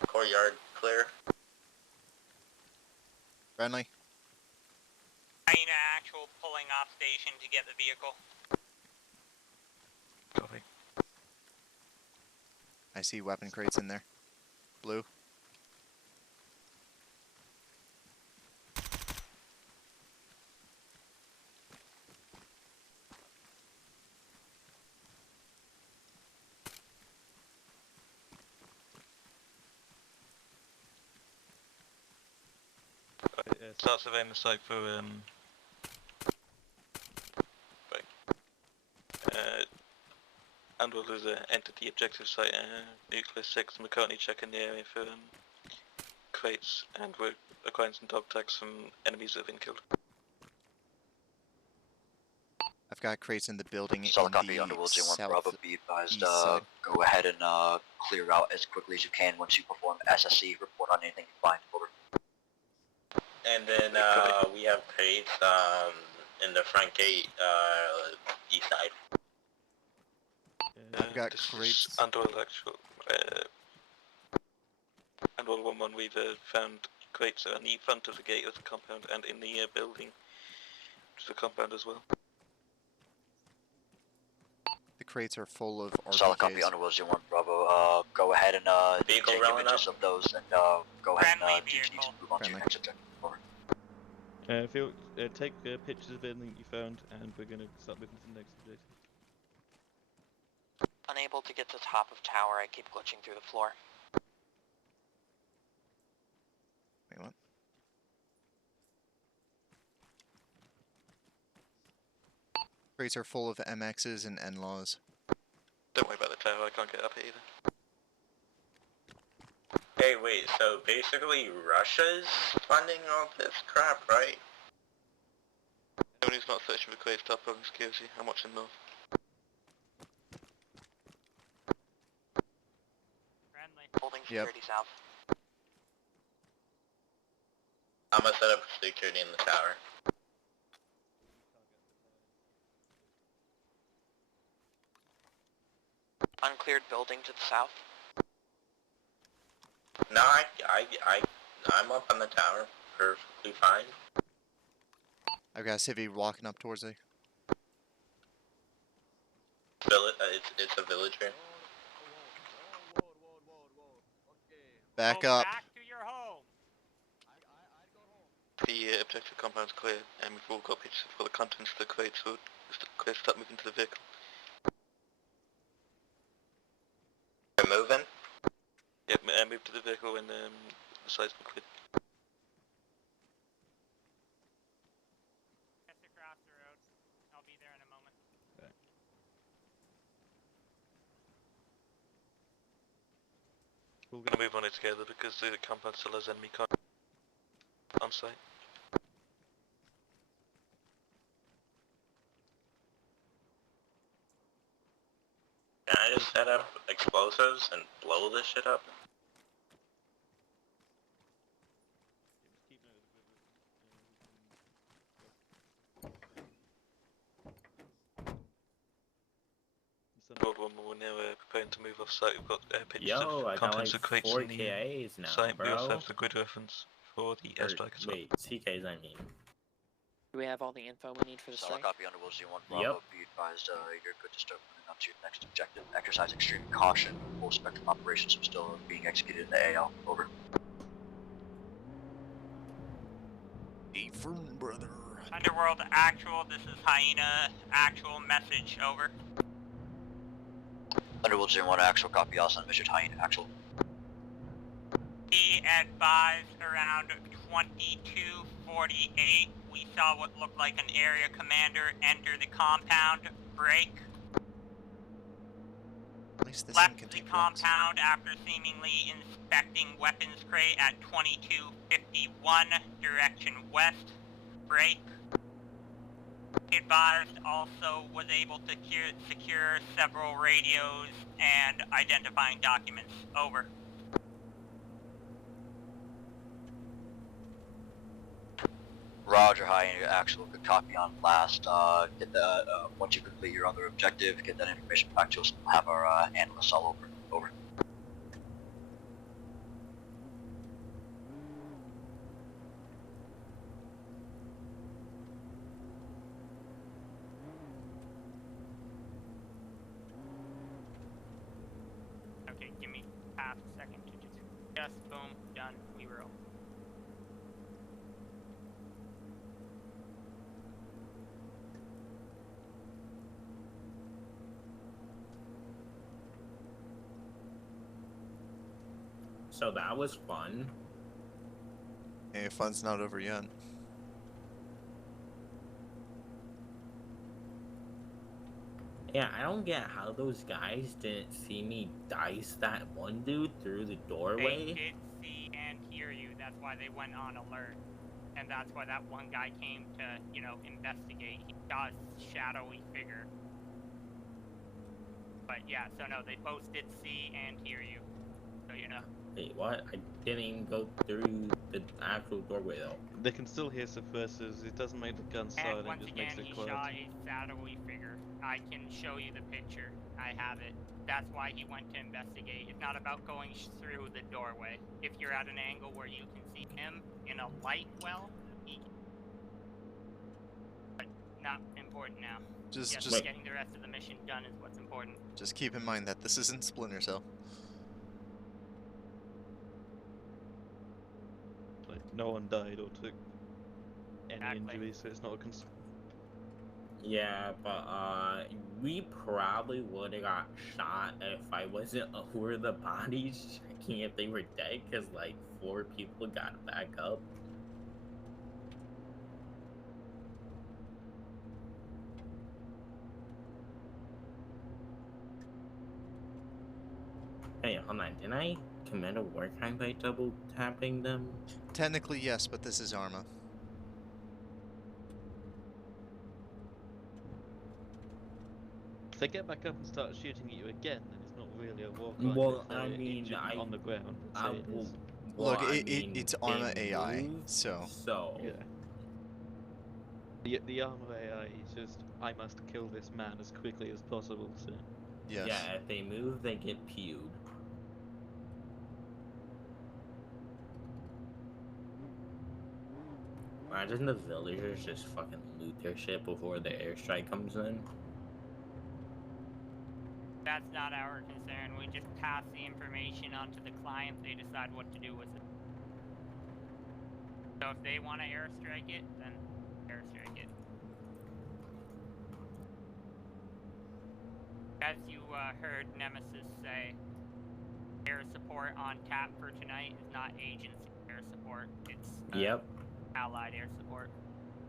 Courtyard clear. Friendly. I need an actual pulling off station to get the vehicle. Copy. I see weapon crates in there. Blue. Start surveying the site for and we'll lose enter the objective site, Nuclear 6, and we're currently checking the area for crates, and we're acquiring some dog tags from enemies that have been killed. got crates in the building Solid in copy, the Underworld J1 Bravo, south. be advised, east side. go ahead and clear out as quickly as you can once you perform SSC, report on anything you find, over. And then we have crates in the front gate, east side. I've got This crates. is Underworld actual, Underworld 1-1, we've found crates on the front of the gate of the compound and in the building, which is the compound as well. The crates are full of Solid copy, RPKs. Underworld J1 Bravo, go ahead and take images of those and go ahead Friendly and GG to vehicle. move on to your Friendly. next objective, over. Phil, take pictures of anything you found, and we're gonna start moving to the next objective. Unable to get to the top of tower, I keep glitching through the floor. Wait, what? Crates are full of MXs and NLAWs. Don't worry about the tower, I can't get up here either. Hey, wait, so basically Russia's funding all this crap, right? Anyone who's not searching for crates, stop building security. I'm watching north. Friendly. Holding Yep. security south. I'm gonna set up security in the tower. Uncleared building to the south. No, I'm up on the tower, perfectly fine. I've got a civvy walking up towards me. It's a villager. Back Go up. Back to your home. The objective compound's clear, and we've all got pictures of all the contents of the crates, so clear, start moving to the vehicle. We're moving. Yeah, move to the vehicle when the side's been cleared. Just across the road. I'll be there in a moment. We'll We're gonna move on it together because the compound still has enemy on site. Can I just set up explosives and blow this shit up? World 1, we're now preparing to move off site. We've got pictures Yo, of I got contents like of crates 4 in the KAs now, site. We also bro. have the grid reference for the Or, airstrike as well. wait, TKs I mean. Do we have all the info we need for the Solid strike? copy, Underworld J1 Bravo, Yep. be advised, you're good to start moving on to your next objective. Exercise extreme caution, full spectrum operations are still being executed in the AL, over. Affirm, brother. Underworld actual, this is Hyena. Actual message, over. Underworld J1 actual copy, also measured Hyena actual. Be advised around 22:48. We saw what looked like an area commander enter the compound. Break. At least this thing Left can the take rounds. compound after seemingly inspecting weapons crate at 22:51, direction west. Break. Advised also was able to secure several radios and identifying documents. Over. Roger, Hyena actual, good copy on last. Get that, once you complete your other objective, get that information back to us. We'll have our analysts all over. Over. Okay, give me half a second to just boom, done, we roll. So that was fun. Hey, fun's not over yet. Yeah, I don't get how those guys didn't see me dice that one dude through the They doorway. did see and hear you, that's why they went on alert. and that's why that one guy came to, you know, investigate. He saw a shadowy figure. But yeah, so no, they both did see and hear you. So you know. Wait, what? I didn't even go through the actual doorway though. They can still hear suppressors. It doesn't make the gun And silent. once It just again, makes it he quiet. saw a shadowy figure. I can show you the picture. I have it. That's why he went to investigate. It's not about going through the doorway. If you're at an angle where you can see him in a light well, he can... But not important now. Just Getting the rest of the mission done is what's important. Just keep in mind that this isn't Splinter Cell. Like, no one died or took any Exactly. injuries, so it's not a concern. Yeah, but we probably would have got shot if I wasn't over the bodies checking if they were dead, because like 4 people got back up. Hey, hold on, didn't I commit a war crime by double tapping them? Technically, yes, but this is ArmA. If they get back up and start shooting at you again, then it's not really a war crime. Well, If they're I mean, injured and on the ground, I'd say it is. Look, I mean, it's they ArmA AI, moved, so... Yeah. The ArmA AI is just, I must kill this man as quickly as possible, so... Yes. Yeah, if they move, they get pewed. Imagine the villagers just fucking loot their shit before the airstrike comes in. That's not our concern. We just pass the information on to the client. They decide what to do with it. So if they want to airstrike it, then airstrike it. As you heard Nemesis say, air support on tap for tonight is not agency air support. It's Yep. allied air support.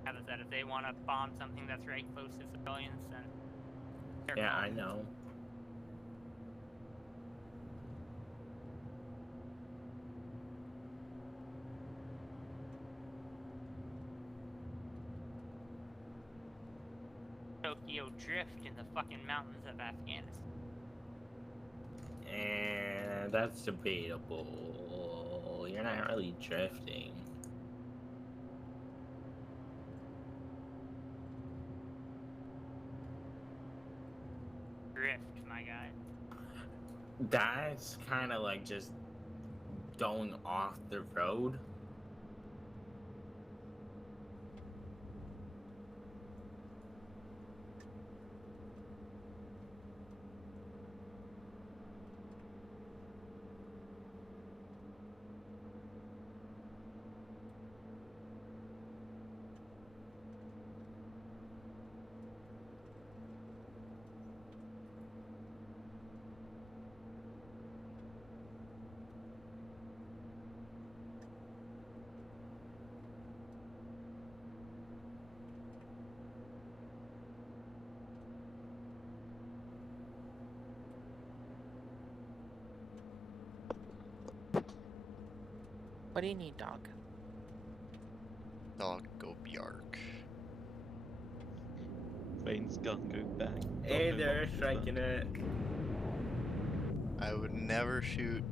As I said, if they want to bomb something that's right close to civilians, then they're Yeah, called. I know. Tokyo Drift in the fucking mountains of Afghanistan. And that's debatable. You're not really drifting. Drift, my guy. That's kind of like just going off the road. What do you need, dog? Dog go Bjark. Vane's gun go bang. Hey, Dog go they're bang. striking it. I would never shoot...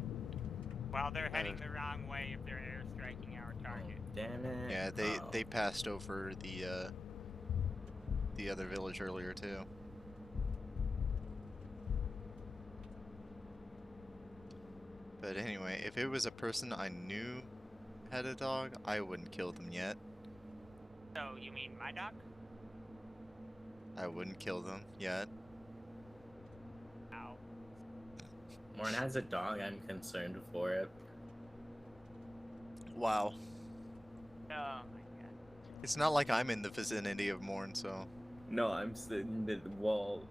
Well, they're heading the wrong way if they're airstriking our target. Damn it. Yeah, they passed over the other village earlier too. But anyway, if it was a person I knew had a dog, I wouldn't kill them yet. So, you mean my dog? I wouldn't kill them yet. Ow. Morn has a dog, I'm concerned for it. Wow. Oh my god. It's not like I'm in the vicinity of Morn, so... No, I'm sitting the well.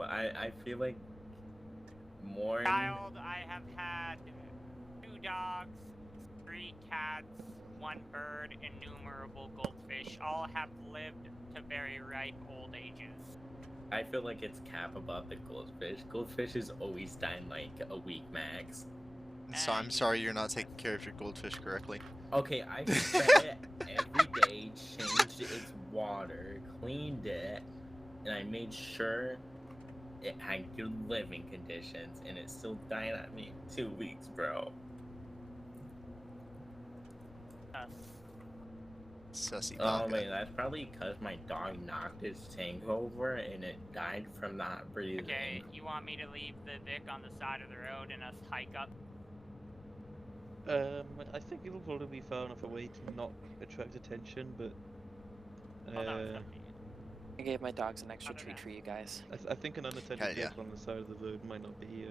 I feel like Morn. Child, I have had 2 dogs, 3 cats, 1 bird, innumerable goldfish. All have lived to very ripe old ages. I feel like it's cap about the goldfish. Goldfish is always dying like a week max. So I'm sorry you're not taking care of your goldfish correctly. Okay, I fed it every day, changed its water, cleaned it, and I made sure it had good living conditions, and it still died at me in 2 weeks, bro. Sussy Oh baka. wait, that's probably because my dog knocked its tank over and it died from not breathing. Okay, you want me to leave the Vic on the side of the road and us hike up? I think it'll probably be far enough away to not attract attention, but Oh no, it's gonna be. I gave my dogs an extra Other treat than- for you guys. I think an unattended Hell yeah. vehicle on the side of the road might not be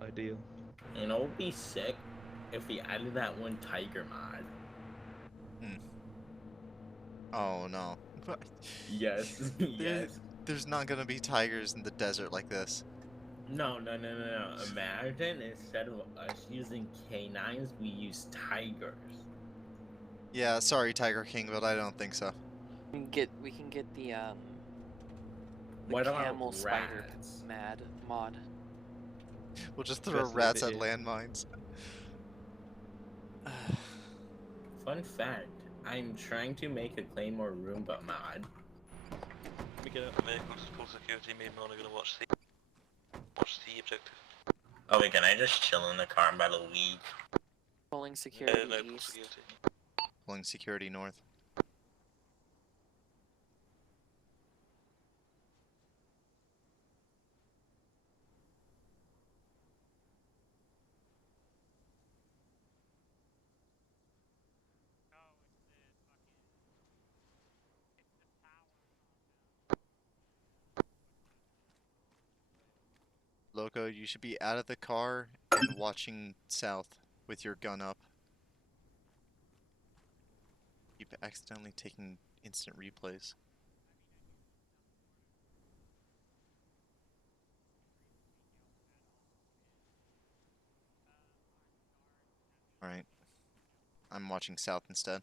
ideal. And it would be sick if we added that one tiger mod. Oh no. Yes, yes. There's not gonna be tigers in the desert like this. No. Imagine instead of us using canines, we use tigers. Yeah, sorry, Tiger King, but I don't think so. We can get the What about camel spider rats? mod. We'll just throw Best rats leave at it here. landmines. Fun fact, I'm trying to make a Claymore Roomba mod. Let me get up. Vehicles, full security, me and Mon are gonna watch the objective. Oh wait, can I just chill in the car by the lead? Pulling security No, full east. security. Pulling security north. Oh, it's the power. Loco, you should be out of the car and watching south with your gun up. Keep accidentally taking instant replays. Alright. I'm watching south instead.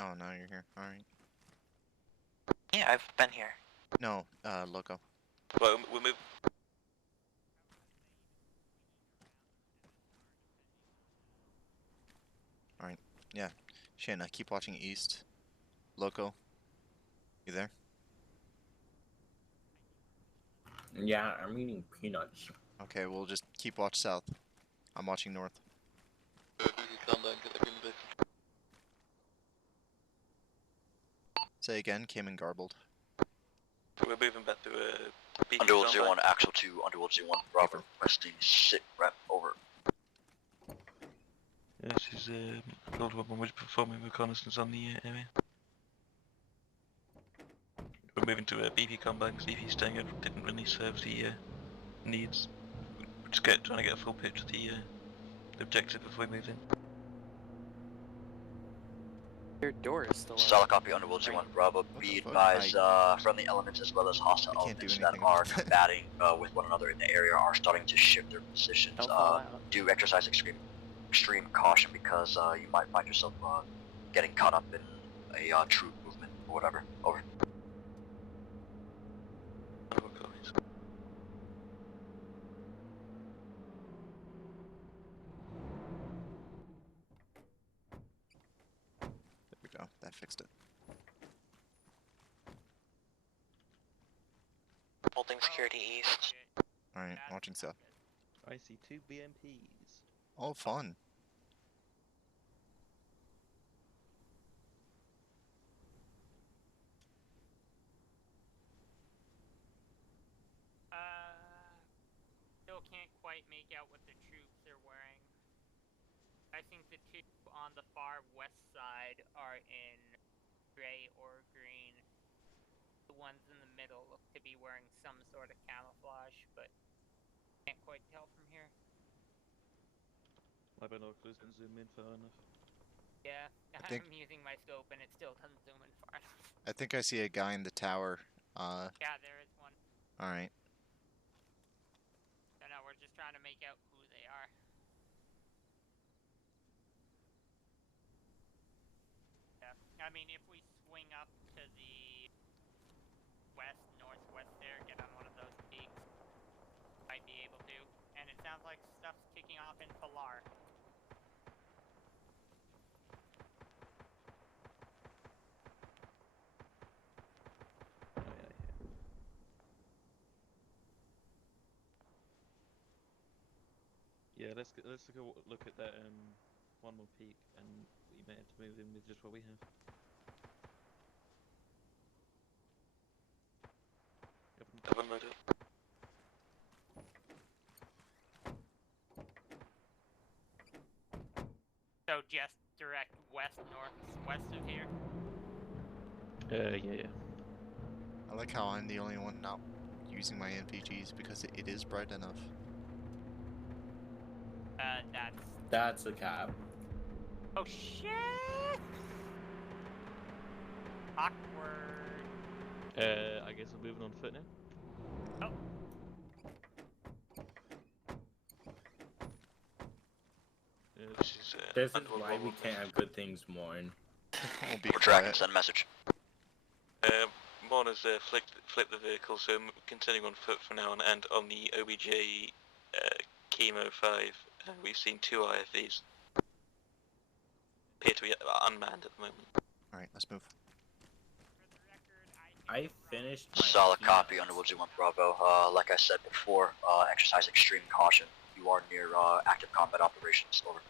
Oh, now you're here. Alright. Yeah, I've been here. No, Loco. Well, we'll move. Alright. Yeah. Shanna, keep watching east. Loco. You there? Yeah, I'm eating peanuts. Okay, we'll just keep watch south. I'm watching north. Calm down, get the green vehicle. Say again, came in garbled. We're moving back to BD Underworld Combine. 01, Actual 2, Underworld 01, Robert, requesting sit rep, over. This is Gold Weapon, we're performing reconnaissance on the area. We're moving to BP Combine because BP staying over didn't really serve the needs. We're just trying to get a full picture of the objective before we move in. Your door is still Solid open. copy, Underworld 01, Bravo. the Be fuck? advised, friendly elements as well as hostile I can't do elements that anything are about that. combating with one another in the area are starting to shift their positions. Don't fall out. Do exercise extreme caution because you might find yourself getting caught up in a troop movement or whatever. Over. Oh, copies. There we go. That fixed it. Holding security east. Alright, watching south. I see 2 BMPs. Oh, fun. Still can't quite make out what the troops are wearing. I think the two on the far west side are in gray or green. The ones in the middle look to be wearing some sort of camouflage, but can't quite tell from here. My binoculars can zoom in far enough. Yeah, think- I'm using my scope and it still doesn't zoom in far enough. I think I see a guy in the tower. Yeah, there is one. Alright. So now we're just trying to make out who they are. I mean, if we swing up to the west, northwest there, get on one of those peaks, might be able to. And it sounds like stuff's kicking off in Pilar. Yeah, let's go look at that one more peak, and we may have to move in with just what we have. Haven't made it. So just direct west, northwest of here. Yeah. I like how I'm the only one not using my NPGs because it is bright enough. That's a cap. Oh shit! Awkward. I guess we're moving on foot now. Oh. This is why we can't have good things, Morn. We'll be We're tracking, quiet. send a message. Mon has flipped the vehicle, so I'm continuing on foot for now, and on the OBJ Chemo 5, we've seen 2 IFVs. Appear to be unmanned at the moment. Alright, let's move. I finished my Solid peanuts. copy, Underwood 1 Bravo. Like I said before, exercise extreme caution. You are near active combat operations. Over.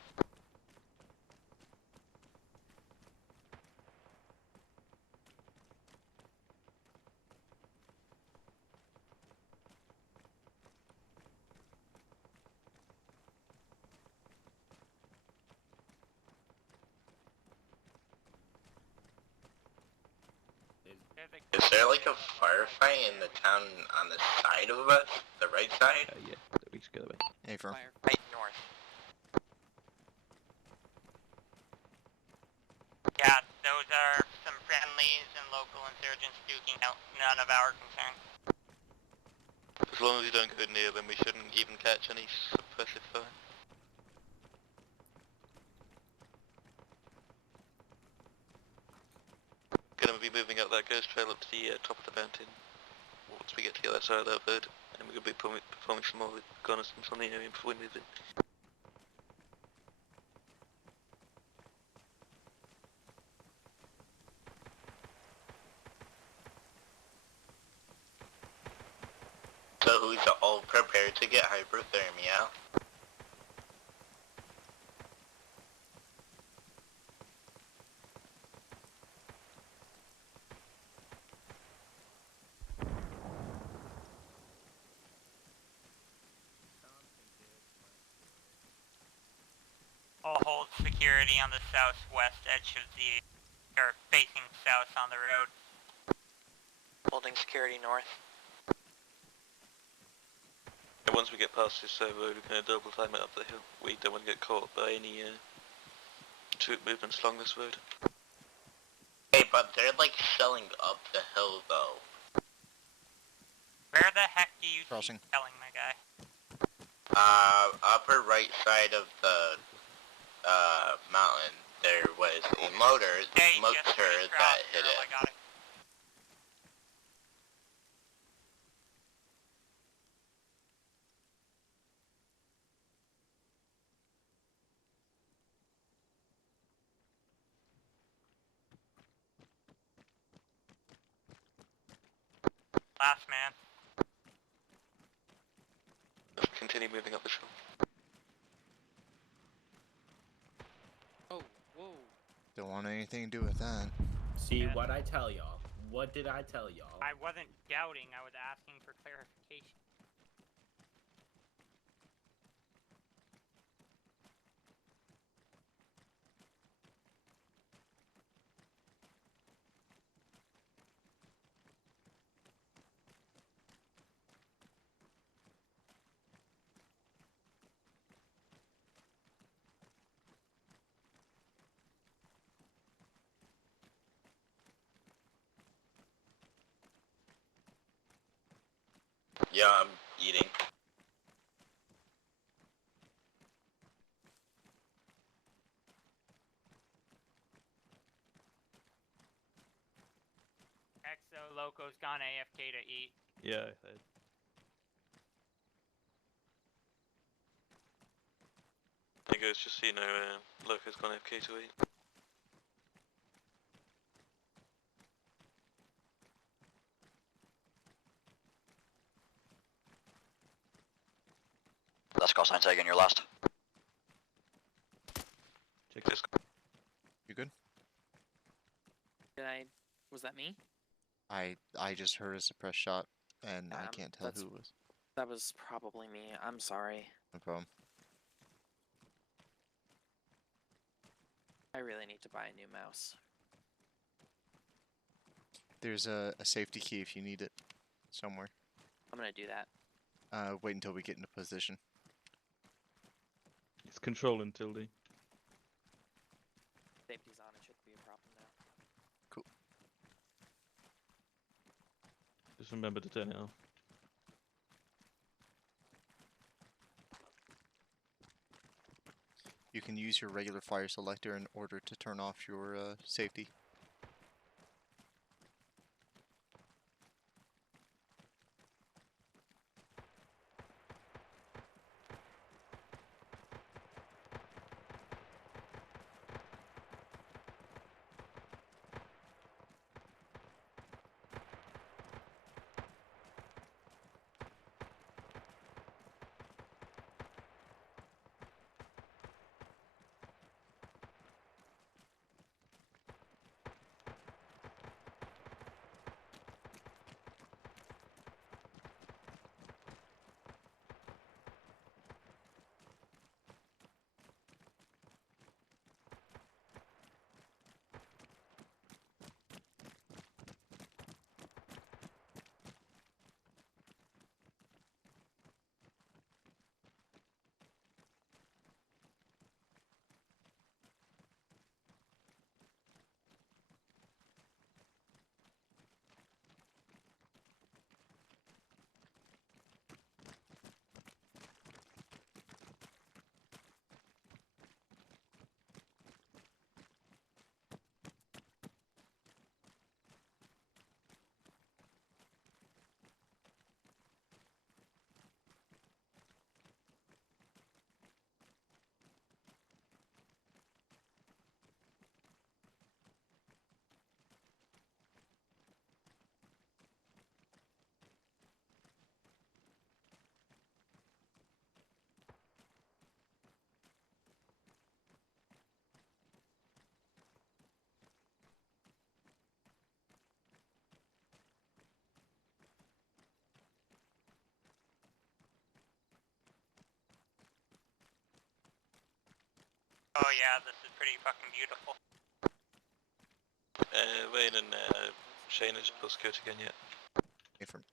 Is there like a firefight in the town on the side of us? The right side? Yeah, we should go that way. Hey, firm. Right north. Yeah, those are some friendlies and local insurgents duking out. None of our concern. As long as we don't go near them, we shouldn't even catch any suppressive fire. Gonna be moving up that ghost trail up to the top of the mountain once we get to the other side of that road, and we're gonna be performing some more reconnaissance on the area before we move in. So who's all prepared to get hyperthermia? I'll hold security on the southwest edge of the, or facing south on the road. Holding security north. And once we get past this road, we're gonna double time it up the hill. We don't want to get caught by any troop movements along this road. Hey, but they're like selling up the hill though. Where the heck do you Crossing. see selling, my guy? Upper right side of the mountain, there was a motor Hey, motor just pretty that cross, hit girl, it. I got it. Last man. Let's continue moving up the hill. Oh, whoa. Don't want anything to do with that. See Yeah. what I tell y'all. What did I tell y'all? I wasn't doubting, I was asking for clarification. Yeah, I'm eating. XO Loco's gone AFK to eat. Yeah. Hey guys, just so you know, Loco's gone FK to eat. Let's go, sign tagging your last. Check Just You good? Was that me? I just heard a suppressed shot, and I can't tell that's- who it was. That was probably me. I'm sorry. No problem. I really need to buy a new mouse. There's a safety key if you need it somewhere. I'm gonna do that. Wait until we get into position. It's control and tilde. Safety's on. It shouldn't be a problem now. Cool. Just remember to turn it off. You can use your regular fire selector in order to turn off your safety. Oh yeah, this is pretty fucking beautiful. Wayne and Shane is postcode again yet? Different.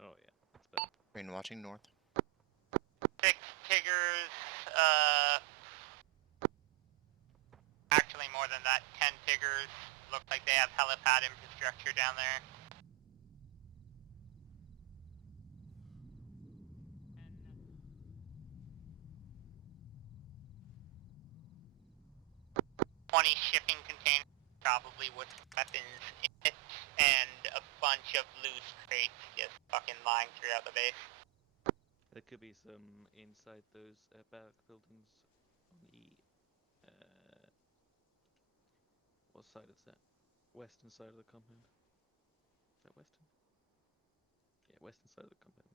Oh yeah, that's better. Rain watching north. 6 Tiggers, actually more than that, 10 Tiggers. Look like they have helipad infrastructure down there. And 20 shipping containers, probably with weapons in it, and a bunch of loose crates just fucking lying throughout the base. There could be some inside those barrack buildings on the what side is that? Western side of the compound. Is that western? Yeah, western side of the compound.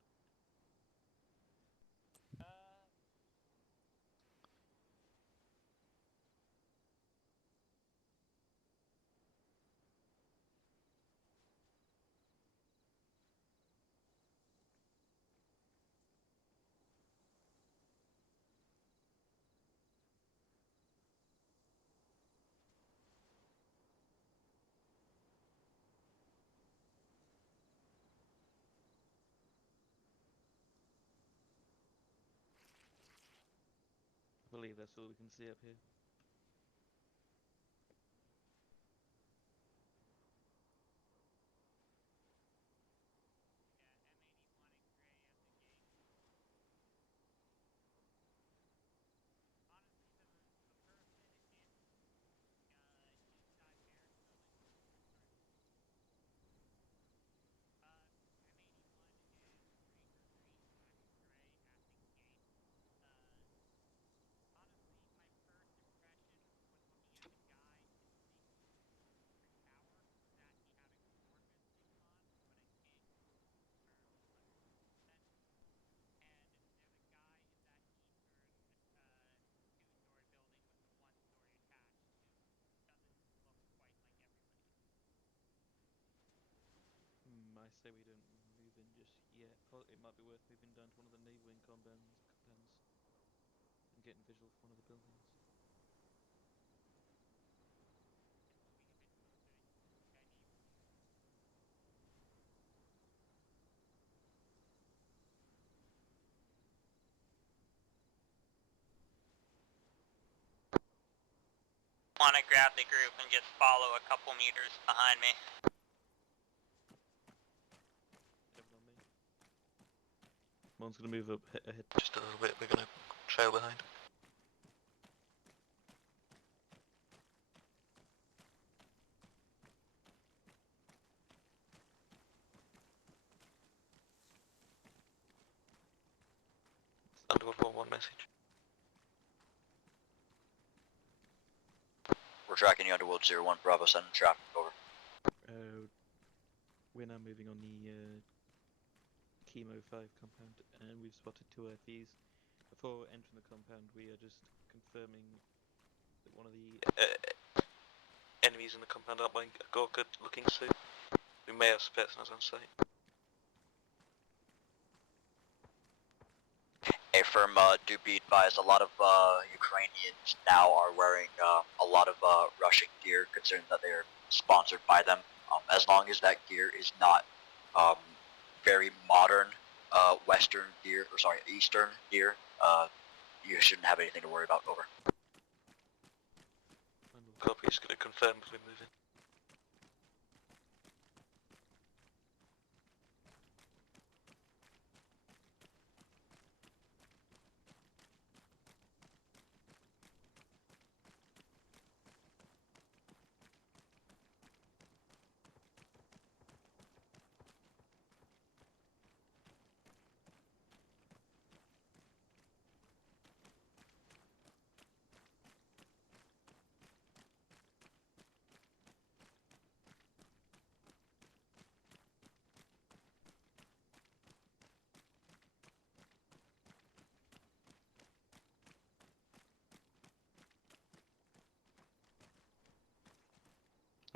I believe that's all we can see up here. say we don't move in just yet. It might be worth moving down to one of the neighbouring compounds and getting visual for one of the buildings. Want to grab the group and just follow a couple meters behind me. Everyone on me. Mon's gonna move up ahead. Just a little bit, we're gonna trail behind. Underwood 1-1 message. We're tracking you Underworld 01, Bravo, sending traffic over. We're now moving on the Chemo 5 compound, and we've spotted 2 IFVs. Before entering the compound, we are just confirming that one of the Enemies in the compound aren't wearing a Gorka looking suit. We may have Spetsnaz on site. A firm, do be advised, a lot of Ukrainians now are wearing a lot of Russian gear, considering that they are sponsored by them. As long as that gear is not very modern Western gear, or sorry, Eastern gear, you shouldn't have anything to worry about. Over. Copy, is going to confirm as we move in.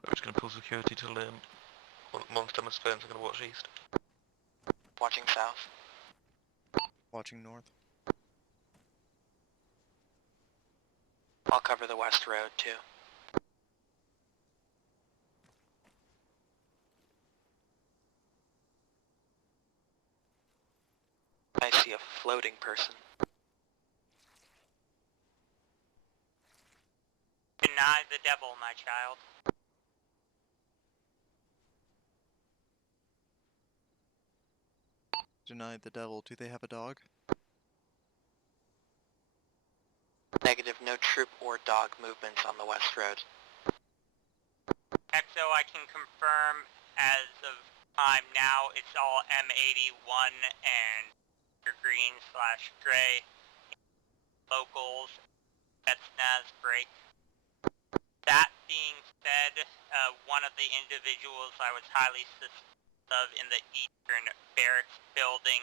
We're just going to pull security till Monster and Spence are going to watch east. Watching south. Watching north. I'll cover the west road too. I see a floating person. Deny the devil, my child. Deny the devil. Do they have a dog? Negative, no troop or dog movements on the west road. XO, I can confirm as of time now, it's all M81 and green/gray locals. That's NAS break. That being said, one of the individuals I was highly suspicious of in the eastern barracks building,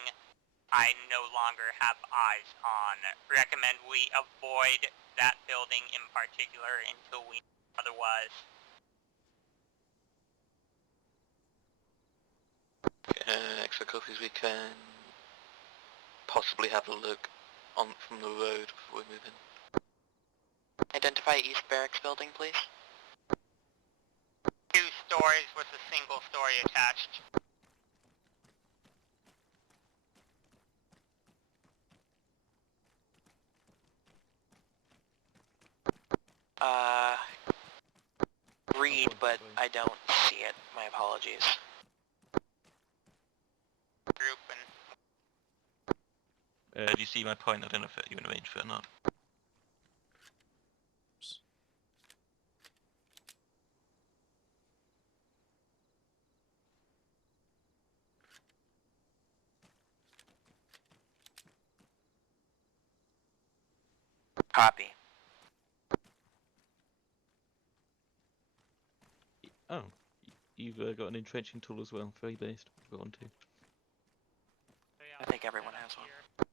I no longer have eyes on. Recommend we avoid that building in particular until we otherwise. Extra copies, we can possibly have a look on from the road before we move in. Identify East Barracks building, please. 2 stories with a single story attached. Read, but I don't see it. My apologies. Group and... Do you see my point? I don't know if you're in range for it or not. Copy. Oh, you've got an entrenching tool as well, very based. I've got one too. I think everyone has one.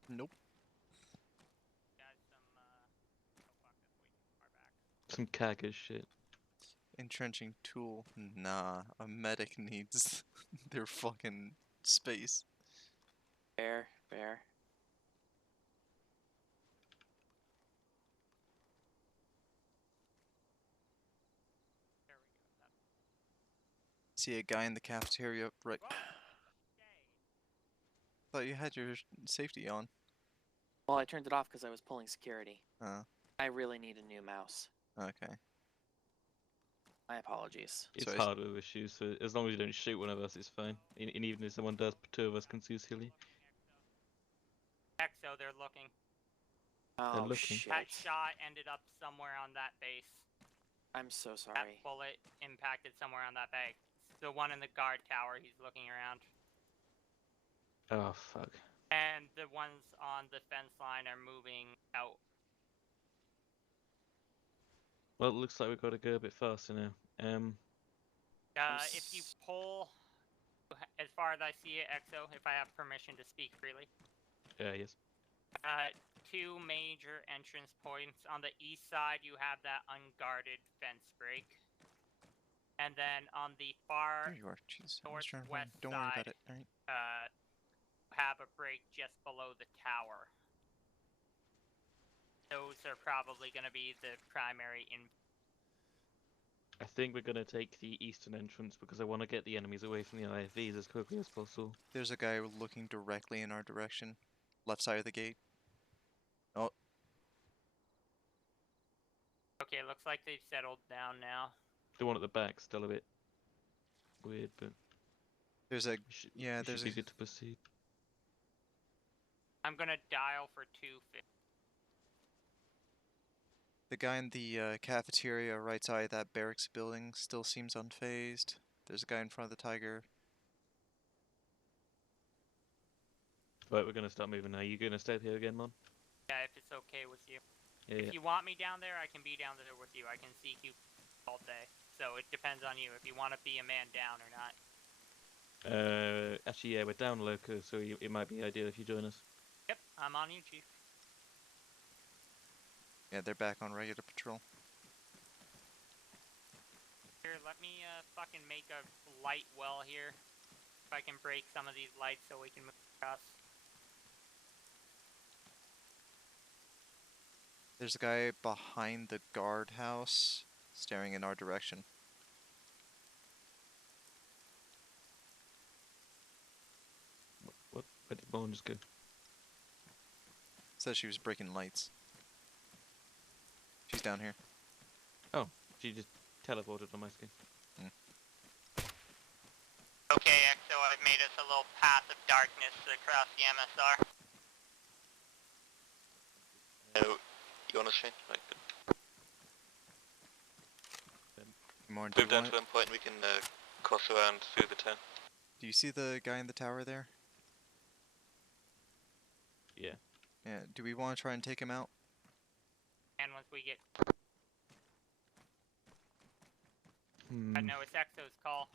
Nope. Some CAG as shit. Entrenching tool. Nah, a medic needs their fucking space. Fair, fair. There we go. That's See a guy in the cafeteria right. Whoa! Thought you had your safety on. Well, I turned it off because I was pulling security. Oh, I really need a new mouse. okay. My apologies. It's So I- hardware issues, so as long as you don't shoot one of us, it's fine. And even if someone does, two of us can see silly. Exo, they're looking. Oh looking. shit! That shot ended up somewhere on that base. I'm so That sorry. bullet impacted somewhere on that base. The one in the guard tower, he's looking around. Oh fuck. And the ones on the fence line are moving out. Well, it looks like we've got to go a bit faster now. If you pull, as far as I see it, Exo, if I have permission to speak freely. Yes. Two major entrance points. On the east side, you have that unguarded fence break. And then on the far There you are. Jeez. I was trying to find. northwest Don't worry about side, it. All right. have a break just below the tower. Those are probably going to be the primary I think we're gonna take the eastern entrance because I want to get the enemies away from the IFVs as quickly as possible. There's a guy looking directly in our direction. Left side of the gate. Oh, Okay, looks like they've settled down now. The one at the back's still a bit weird, but there's a we yeah. should There's be a good to proceed. I'm going to dial for 250. the guy in the cafeteria right side of that barracks building still seems unfazed. There's a guy in front of the tiger. Right, we're gonna start moving now. You gonna stay here again, Mon? Yeah, if it's okay with you. Yeah. If you want me down there, I can be down there with you. I can CQ all day. So it depends on you if you want to be a man down or not. Actually, yeah, we're down loco, so it might be ideal if you join us. Yep, I'm on you, Chief. Yeah, they're back on regular patrol. Here, let me fucking make a light well here. If I can break some of these lights so we can move across. There's a guy behind the guardhouse staring in our direction. What? Where did Mon just go? Says she was breaking lights. She's down here. Oh, she just teleported on my screen. Okay, Exo, I've made us a little path of darkness across the MSR. Oh, you want to change? Right, good. More, do Move you down want to it? one point and we can cross around through the town. Do you see the guy in the tower there? Yeah. Yeah. Do we want to try and take him out? And once we get... Hmm. I know it's Exo's call.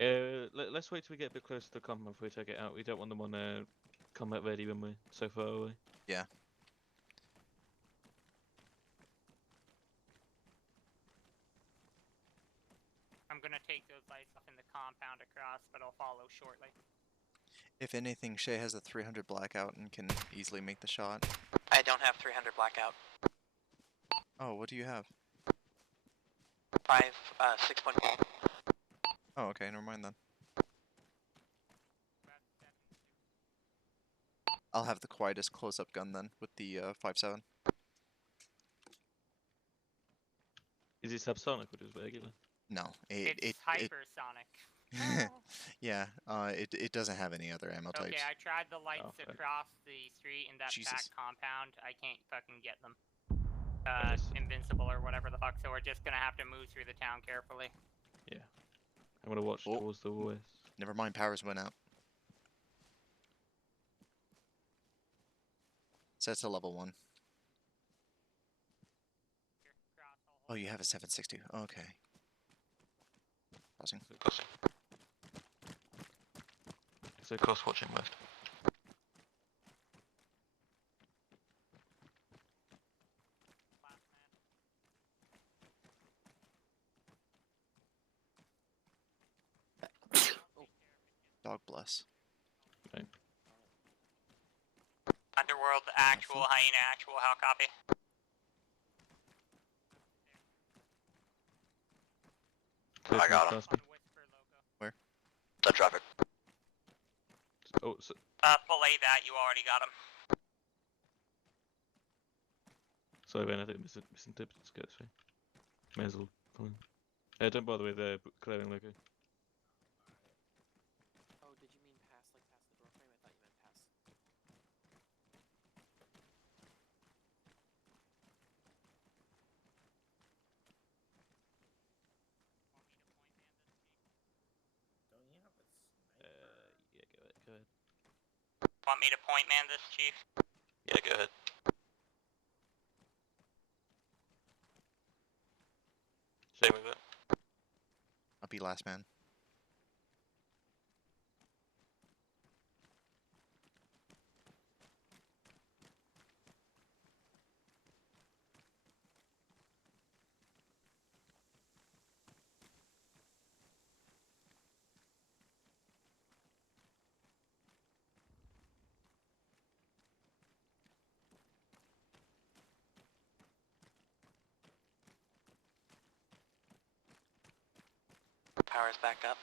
Let's wait till we get a bit closer to combat before we take it out. We don't want them on combat ready when we're so far away. Yeah. I'm gonna take those lights off in the compound across, but I'll follow shortly. If anything, Shay has a 300 blackout and can easily make the shot. I don't have 300 blackout. Oh, what do you have? 6.5. Oh, okay, never mind then. I'll have the quietest close-up gun then, with the 5.7. Is it subsonic or just regular? No, It's hypersonic. yeah, it doesn't have any other ammo types. Okay, I tried the lights Oh, okay. across the street in that back Jesus. compound. I can't fucking get them. Yes. Invincible or whatever the fuck, so we're just gonna have to move through the town carefully. Yeah. I'm gonna watch Oh. towards the west. Never mind, powers went out. So that's a level 1. Here, cross, I'll Oh, hold you have a 7.62. Okay. Crossing. Crossing. So Cross watching west. last man. Dog bless. Underworld actual, Awesome. hyena actual, how copy? Clear I from got him. Class B. On Whisper logo. Send traffic. Oh, so, Belay that, you already got him. sorry, Ben, I think I misinterpreted Scout, sorry. May as well come in. Don't bother with clearing logo. Oh, did you mean past, like past the doorframe? I thought you meant past. Yeah, go ahead. Want me to point man this, Chief? Yeah, go ahead. Same with it. I'll be last man. Power's back up.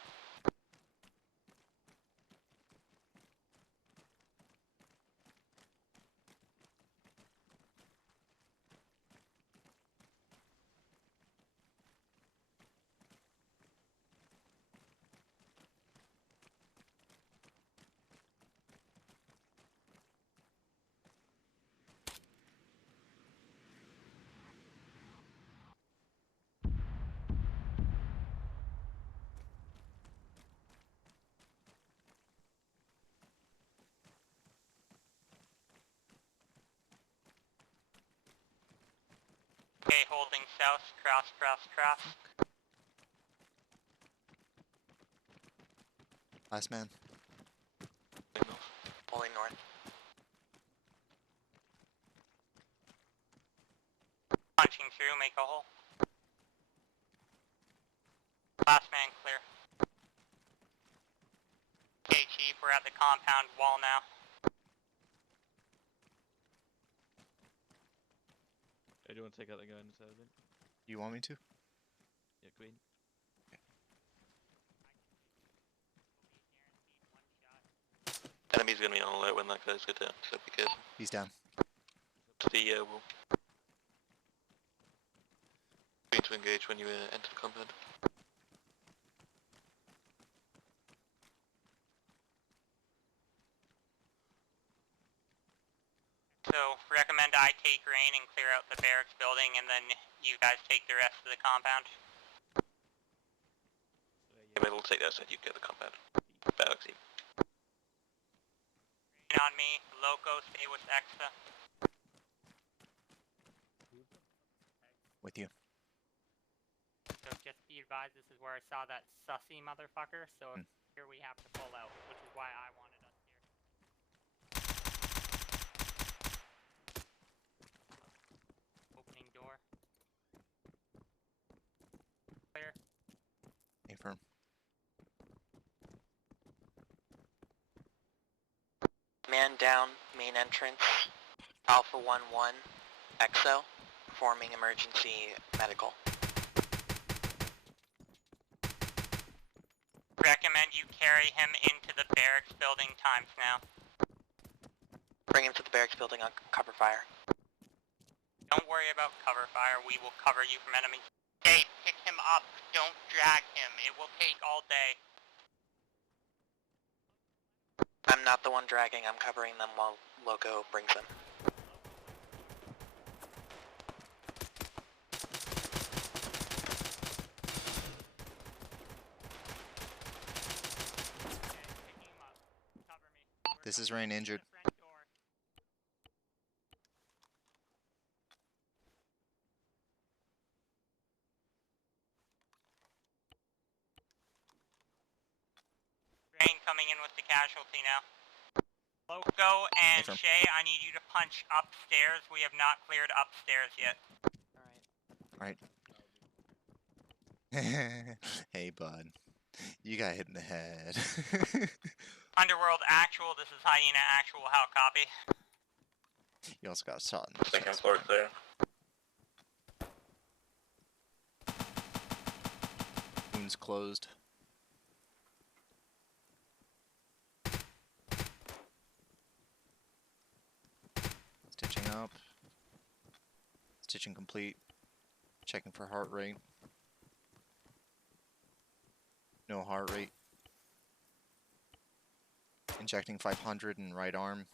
Okay, holding south, cross. Last man. Pulling north. Punching through, make a hole. Last man clear. Okay, Chief, we're at the compound wall now. Do you want to take out the guy in the servant? You want me to? Yeah, Queen. Enemy's gonna be on alert when that goes good down, so be careful. He's down. To the wall. Need to engage when you enter the compound. So, recommend I take rain and clear out the barracks building, and then you guys take the rest of the compound. Yeah, but it'll take that so you get the compound. Barracks even. Rain on me, Loco, stay with Exa. With you. So just be advised, this is where I saw that sussy motherfucker. So here we have to pull out, which is why I wanted us here. Opening door. Clear. Affirm. Man down, main entrance. Alpha 1-1, EXO, performing emergency medical. Recommend you carry him into the barracks building times now. Bring him to the barracks building on cover fire. Don't worry about cover fire, we will cover you from enemies. Okay, pick him up, don't drag him, it will take all day. I'm not the one dragging, I'm covering them while Loco brings them. Picking him up. Cover me. This is Rain injured. The front door. Rain coming in with the casualty now. Loco and Affirm. Shay, I need you to punch upstairs. We have not cleared upstairs yet. Alright. Right. Hey, bud. You got hit in the head. Underworld actual, this is Hyena actual, how copy? You also got shot in the Second chest. floor clear. Wounds closed. Stitching up. Stitching complete. Checking for heart rate. No heart rate. Injecting 500 in right arm.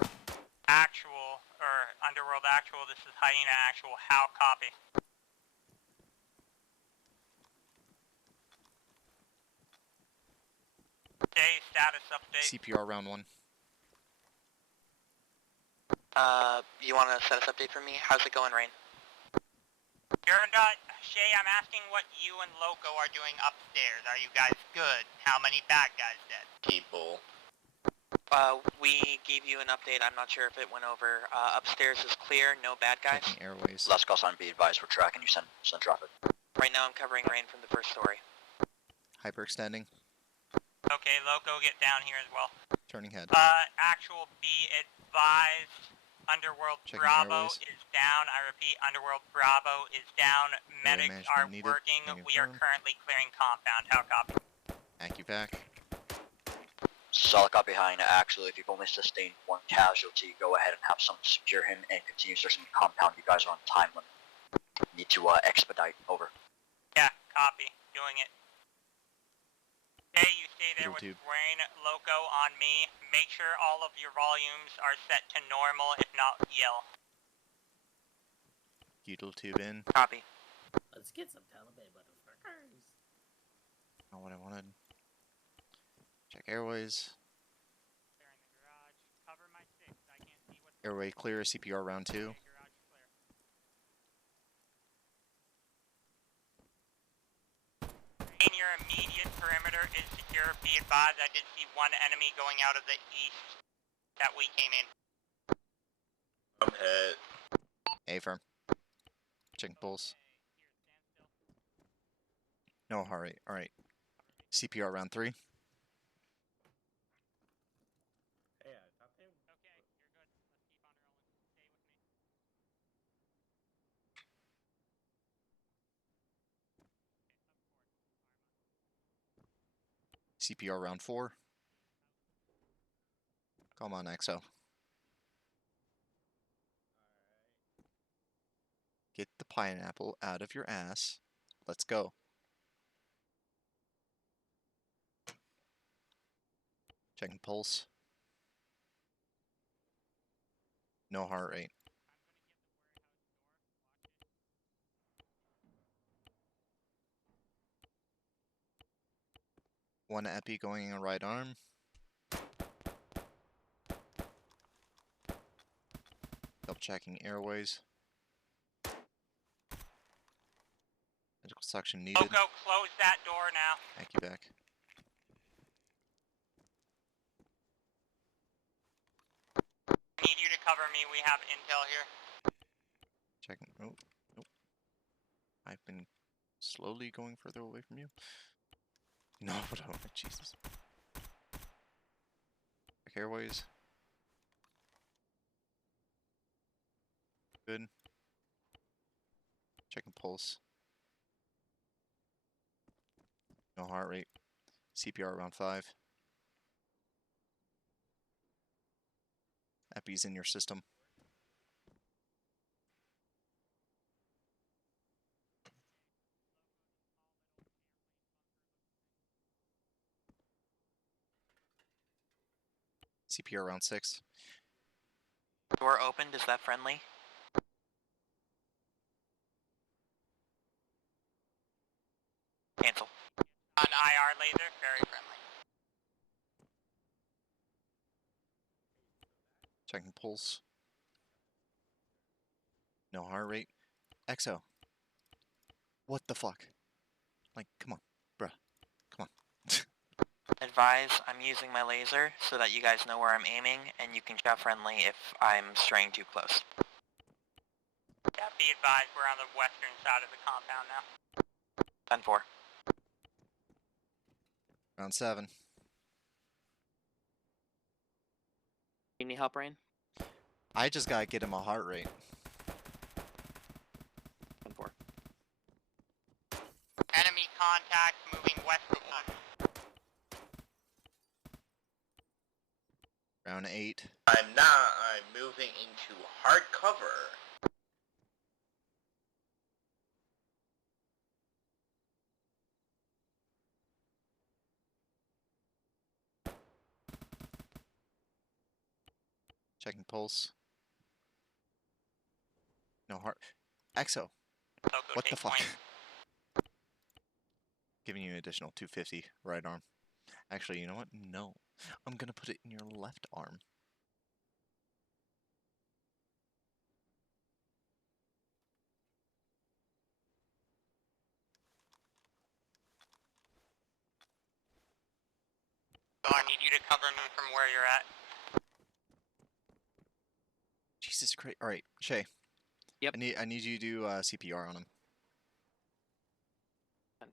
Actual, or Underworld actual, this is Hyena actual, how copy? Okay, status update. CPR round 1. You want to set us update for me? How's it going, Rain? You're not, Shay, I'm asking what you and Loco are doing upstairs. Are you guys good? How many bad guys dead? People. We gave you an update. I'm not sure if it went over. Upstairs is clear, no bad guys. Checking airways. Last call sign, be advised, we're tracking you, send traffic. Right now I'm covering Rain from the first story. Hyperextending. Okay, Loco, get down here as well. Turning head. Actual, be advised. Underworld Checking Bravo airways. is down. I repeat, Underworld Bravo is down. Area Medics are management needed. working. Being We are affirmed. currently clearing compound. How copy? AccuVac. Solid copy behind. Actually, if you've only sustained one casualty, go ahead and have someone secure him and continue searching the compound. You guys are on time limit. Need to expedite. Over. Yeah, copy. Doing it. Okay, you stay there Middle with tube. Rain, Loco on me. Make sure all of your volumes are set to normal. If not, yell. Butyl tube in. Copy. Let's get some Taliban motherfuckers. Not what I wanted. Check airways. Clear in the garage. Cover my 6. I can't see what's Airway clear. CPR round 2. garage clear. In your immediate perimeter is secure. Be advised, I did see one enemy going out of the east that we came in. I'm hit. A firm. Checking pulse. No heart rate. Alright. CPR round 3. Hey, top him. Okay, you're good. Let's keep on rolling. Stay with me. CPR round 4. Come on, XO. Get the pineapple out of your ass. Let's go. Checking pulse. No heart rate. One epi going in right arm. Double checking airways. Medical suction needed. Loco, close that door now. AccuVac. I need you to cover me. We have intel here. Checking. Oh, nope. I've been slowly going further away from you. No, but oh, Jesus. Check airways. Good. Checking pulse. No heart rate. CPR around 5. Epi's in your system. CPR around 6. Door opened. Is that friendly? Cancel. On IR laser, very friendly. Checking pulse. No heart rate. XO. What the fuck? Like, come on. Bruh. Come on. Advise, I'm using my laser so that you guys know where I'm aiming, and you can shout friendly if I'm straying too close. Yeah, be advised, we're on the western side of the compound now. 10-4. Round 7. You need help, Rain? I just gotta get him a heart rate. 10-4. Enemy contact moving west of us. Round 8. I'm moving into hard cover. Checking pulse. No heart. Exo. Loco, What the take fuck? point. Giving you an additional 250 right arm. Actually, you know what? No. I'm gonna put it in your left arm. So I need you to cover me from where you're at. Jesus Christ. Alright, Shay. Yep. I need you to do CPR on him. 10-4.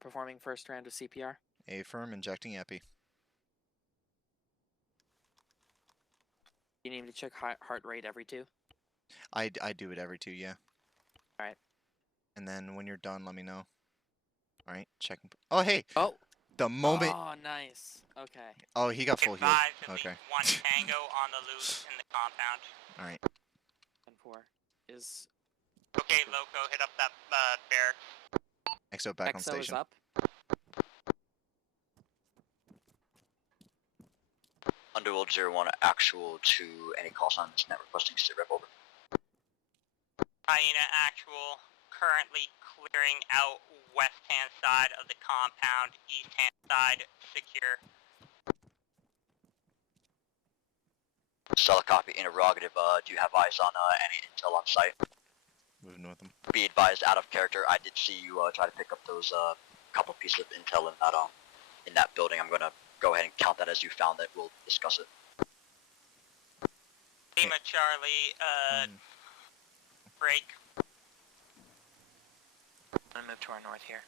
Performing first round of CPR. Affirm, injecting epi. You need to check heart rate every 2. I do it every 2, yeah. Alright. And then when you're done, let me know. Alright, checking. Oh, hey! Oh! The moment. Oh, nice. Okay. Oh, he got full healed. Advise at Okay. least one tango on the loose in the compound. Alright. 10-4. Is Okay, Loco, hit up that barracks. Exo back on Exo is station. up? Underworld 01 actual to any call signs net requesting sit rep over. Hyena actual, currently clearing out west hand side of the compound, east hand side secure. Solid copy, interrogative, do you have eyes on any intel on site? Moving with him. Be advised, out of character, I did see you try to pick up those couple pieces of intel in that building. I'm gonna go ahead and count that as you found it. We'll discuss it. Lima Charlie, break. I'm gonna move to our north here.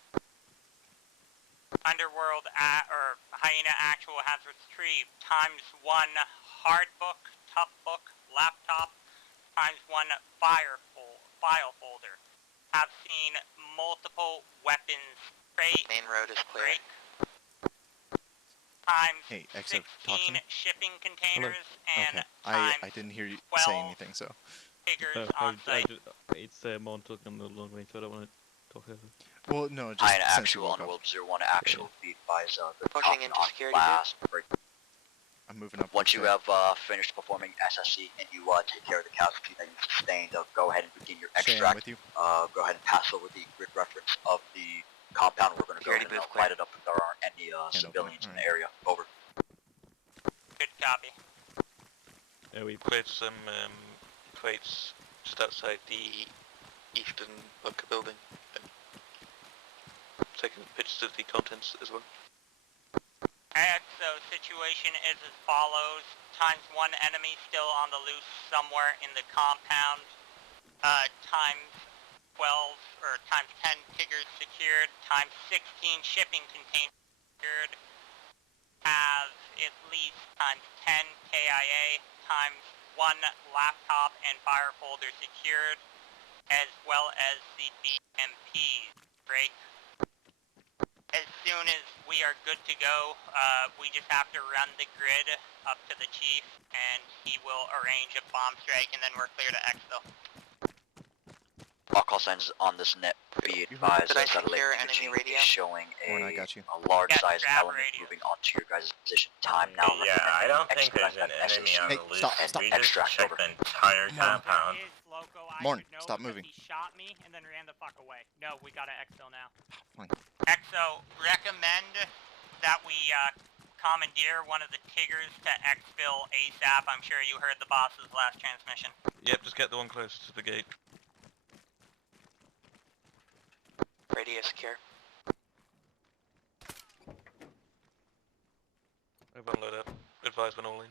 Underworld or Hyena actual has retrieved ×1 hard book, tough book, laptop, ×1 file folder. Have seen multiple weapons crate. Main road is clear. Hey, ×16 Exo, talk to me. shipping containers and Okay. I didn't hear you say anything, so. figures on site. It's Mon talking on the long range, so I don't want to talk over. Well, no, just Hyena since you actual, woke up. Underworld 01 actual, be advised, the Pushing coffin into on security last break. I'm moving up. Once with you Shay. have finished performing SSC and you take care of the casualty that you sustained, go ahead and begin your Shay, I'm extract. with you. Go ahead and pass over the grid reference of the compound. We're going to go ahead Security and booth light it up if there aren't any civilians in the area. Over. Good copy. We Create some crates just outside the eastern bunker building. And taking pictures of the contents as well. So situation is as follows. ×1 enemy still on the loose somewhere in the compound. ×12 or ×10 Tiggers secured. ×16 shipping containers secured. Have at least ×10 KIA. ×1 laptop and fire folder secured, as well as the BMPs. Break. As soon as we are good to go, we just have to run the grid up to the chief, and he will arrange a bomb strike, and then we're clear to exfil. All call signs on this net be advised Did I that satellite secure imaging enemy radio? is showing Warren, I got you. a large-sized grab element radio. moving onto your guys' position. Time now. Yeah, I don't think Expedite there's an that enemy SSC. on Hey, the loose. stop, and stop. We just Extract checked over. the entire compound. There is Loco. I Morn, should know stop because moving. he shot me and then ran the fuck away. No, we gotta exfil now. Fine. Exo, recommend that we commandeer one of the Tiggers to exfil ASAP. I'm sure you heard the boss's last transmission. Yep, just get the one closest to the gate. Radio secure. Everyone load up. Advise when all in.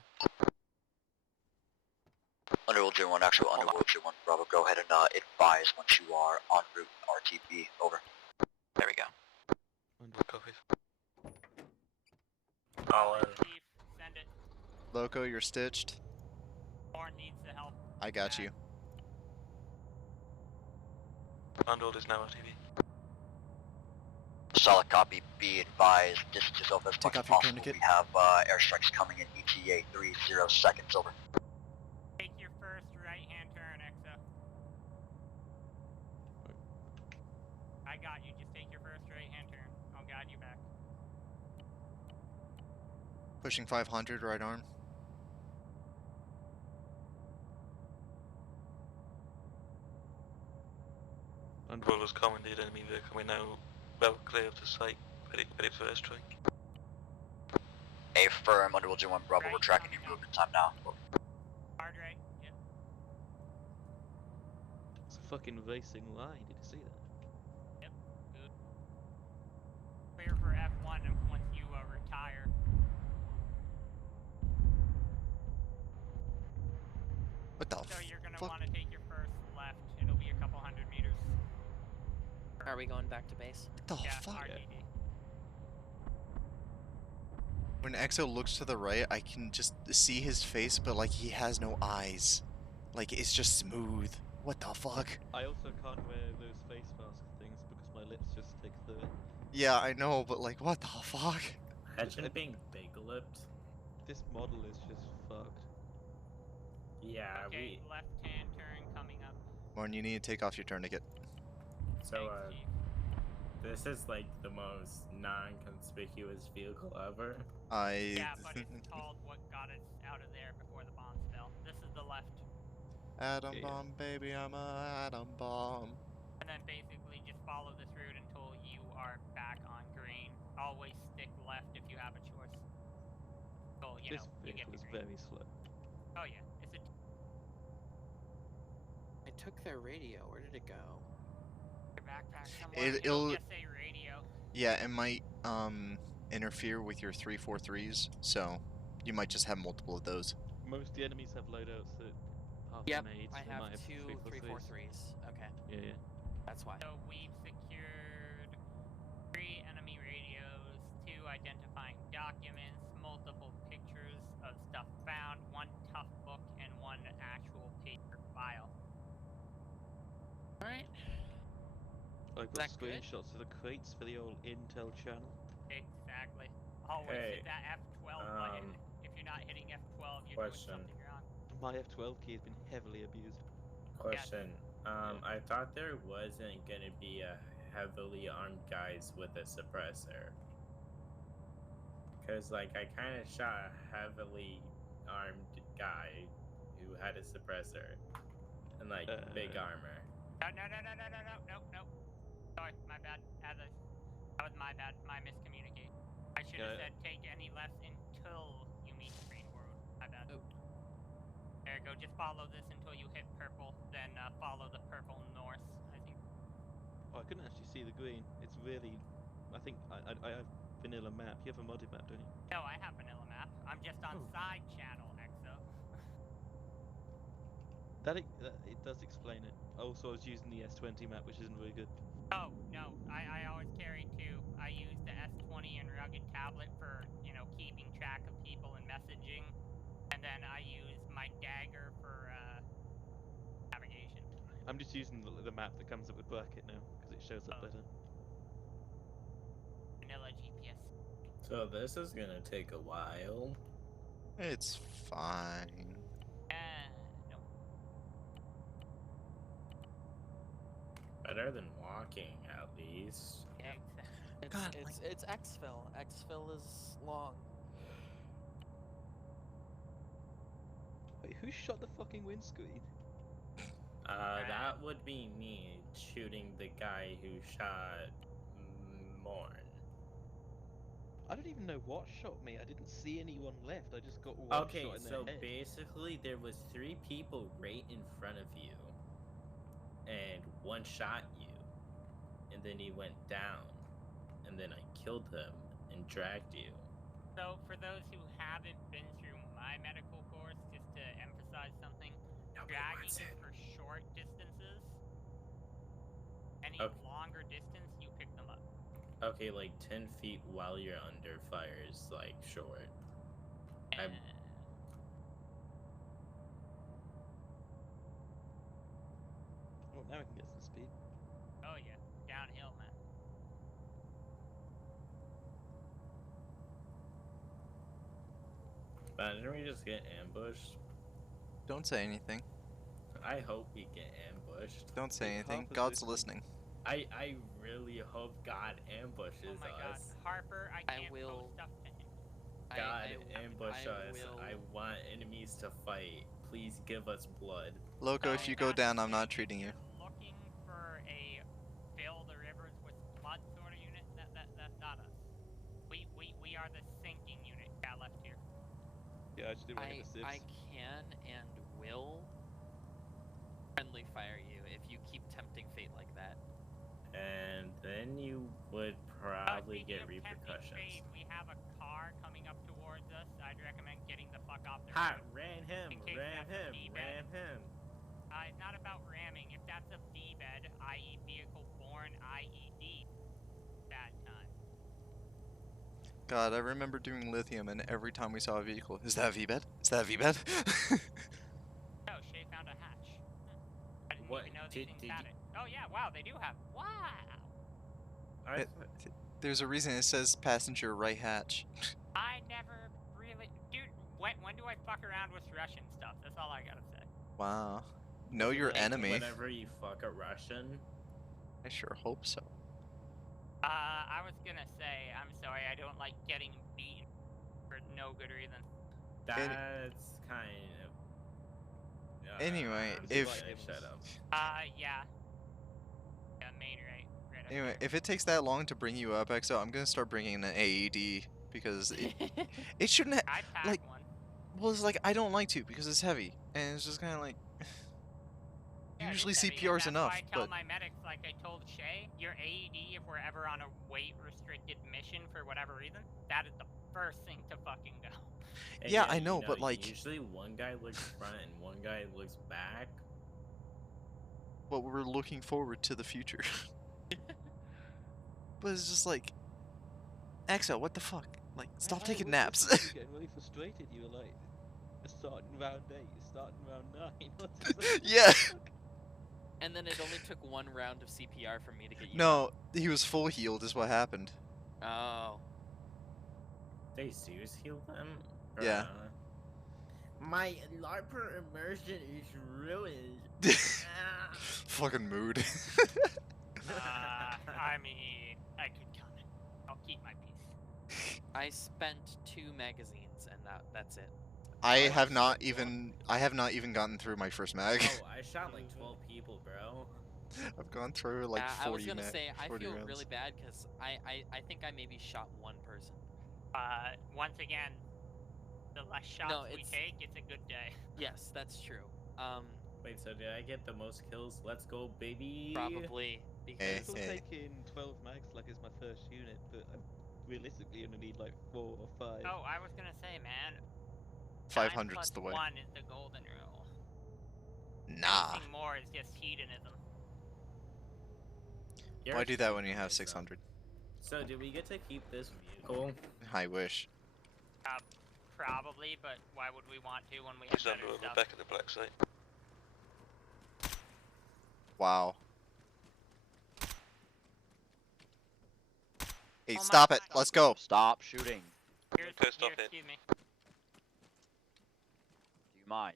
Underworld 01 actual, Underworld 01 Bravo, go ahead and advise once you are en route RTB. Over. There we go. All in. Chief, send it. Loco, you're stitched. Horn needs the help. I got you. Underworld is now TV. Solid copy. Be advised, distance is over as Take much as off your possible. tourniquet. We have airstrikes coming in ETA 30 seconds, over. Take your first right-hand turn, Exo. I got you. Just take your first right-hand turn. I'll guide you back. Pushing 500, right arm. Underworld has commandeered enemy vehicle. We're now well clear of the site. Ready for airstrike. Affirm, Underworld 01 Bravo, we're tracking your movement time now. Hard right. Yep. It's a fucking racing line. Did you see that? Yep. Good. Clear for F1 once you retire. What the So you're gonna fuck? want to take your first left. It'll be a couple hundred meters. Are we going back to base? What the Yeah, fuck? RTD. When Exo looks to the right, I can just see his face, but like he has no eyes. Like it's just smooth. What the fuck? I also can't wear those face mask things because my lips just stick through it. Yeah, I know, but like what the fuck? Imagine being big lipped. This model is just fucked. Yeah, Okay, left-hand turn coming up. Morn, you need to take off your tourniquet. So, Thanks, Chief. this is like the most non-conspicuous vehicle ever. Yeah, but it's called what got us out of there before the bombs fell. This is the left. Atom Yeah. bomb, baby, I'm a atom bomb. And then basically just follow this route until you are back on green. Always stick left if you have a choice. So, you This know, you get vehicle the is green. very slow. Oh yeah, it's a... I took their radio. Where did it go? Your backpack somewhere. It'll just say radio. yeah, it might interfere with your 343s, so you might just have multiple of those. Most of the enemies have loadouts that half Yep, made. I They have might have two 343s. 343s. Okay, Yeah, yeah. that's why. So we've secured 3 enemy radios, 2 identifying documents, multiple pictures of stuff found, 1 tough book, and 1 actual paper file. Alright. I've got That good? screenshots of the crates for the old Intel channel. Exactly. Always Hey, hit that F12 button. If you're not hitting F12, you're question. doing something wrong. My F12 key has been heavily abused. Question. I thought there wasn't gonna be a heavily armed guys with a suppressor. Cause like I kind of shot a heavily armed guy who had a suppressor and like big armor. No. Sorry, my bad. That was my bad. My miscommunicate. I should have said take any left until you meet green world. My bad. Oh. There you go. Just follow this until you hit purple. Then follow the purple north, I think. Oh, I couldn't actually see the green. It's really... I think I have vanilla map. You have a modded map, don't you? No, I have vanilla map. I'm just on side channel, Exo. It does explain it. Also, I was using the S20 map, which isn't very good. Oh, no. I always carry 2. I use the S20 and rugged tablet for, you know, keeping track of people and messaging. And then I use my dagger for navigation. I'm just using the map that comes up with bracket now, because it shows up better. Vanilla GPS. So this is gonna take a while. It's fine. No. Better than walking, at least. Yeah, It's exfil. Exfil is long. Wait, who shot the fucking windscreen? That would be me shooting the guy who shot Morn. I don't even know what shot me. I didn't see anyone left. I just got one Okay, shot in so the head. basically there was 3 people right in front of you, and one shot you, and then he went down, and then I killed him and dragged you. So, for those who haven't been through my medical course, just to emphasize something, dragging for short distances, any longer distance, you pick them up. Okay, like 10 feet while you're under fire is like short. Well, now we can get some speed. Oh yeah, downhill, man. Didn't we just get ambushed? Don't say anything. I hope we get ambushed. Don't say Hey, anything. Harper's God's listening. listening. I really hope God ambushes Oh my God, us. Harper, I can't will- post stuff to him. God I ambush us. will- I want enemies to fight. Please give us blood. Loco, if you go that's the down, I'm not thing, treating if you. you're looking for a fill the rivers with blood sort of unit, that's not us. We are the sinking unit that left here. Yeah, I just didn't want to hit the I sieves. can and will friendly fire you if you keep tempting fate like that. And then you would probably Speaking get of tempting repercussions. fate, we have a car coming up towards us. I'd recommend getting the fuck off the Ha! road. Ran him! In case Ran that's a him! V-bed. Ran him! It's not about ramming. If that's a V-bed, i.e. vehicle borne IED, bad time. God, I remember doing lithium, and every time we saw a vehicle, is that a V-bed? Is that a V-bed? Oh, Shay found a hatch. I didn't What? even know Did- these things did had you- it. Oh yeah, wow, they do have. Wow. I, There's a reason it says passenger right hatch. I never really, dude. When do I fuck around with Russian stuff? That's all I gotta say. Wow. Know was it your like enemy. Whenever you fuck a Russian. I sure hope so. I was gonna say, I'm sorry, I don't like getting beaten for no good reason. That's kind of. Anyway, I'm if- just gonna shut up. Yeah. Yeah, main right. Right up Anyway, here. if it takes that long to bring you up, EXO, I'm gonna start bringing an AED because it shouldn't have. I packed like- one. Well, it's like I don't like to because it's heavy, and it's just kind of like. Yeah, it is Usually heavy, and CPR is that's enough, why I tell but my medics, like I told Shay, your AED, if we're ever on a weight-restricted mission for whatever reason, that is the first thing to fucking go. And Yeah, I know, but, like- usually one guy looks front and one guy looks back. but we're looking forward to the future. But it's just like, EXO, what the fuck? Like, stop taking was naps. listening to you getting really frustrated. You were like, starting round 8, starting round 9. What's this? Like, Yeah. what the fuck? And then it only took one round of CPR for me to get you. No, he was full healed, is what happened. Oh. They serious heal them? Yeah. My LARPer immersion is ruined. Fucking mood. I mean, I could comment. I'll keep my peace. I spent 2 magazines and that's it. I have not even gotten through my first mag. Oh, I shot like 12 people, bro. I've gone through like 40 I was gonna say I 40 feel rounds. really bad because I think I maybe shot 1 person. Once again, the less shots we it's- take, it's a good day. Yes, that's true. Wait, so did I get the most kills? Let's go, baby. Probably I'm because still Eh. taking 12 mags like it's my first unit, but I realistically only need like 4 or 5. Oh, I was gonna say, man, 500's the way. 1 is the golden rule. Nah. Anything more is just hedonism. Why do that when you have 600? So, did we get to keep this vehicle? I wish. Probably, but why would we want to when we have He's better under stuff? back at the black site. Wow. Hey, Oh my stop it. God. Let's go. Stop shooting. Here's, Post off here, it. excuse me. Do you mind?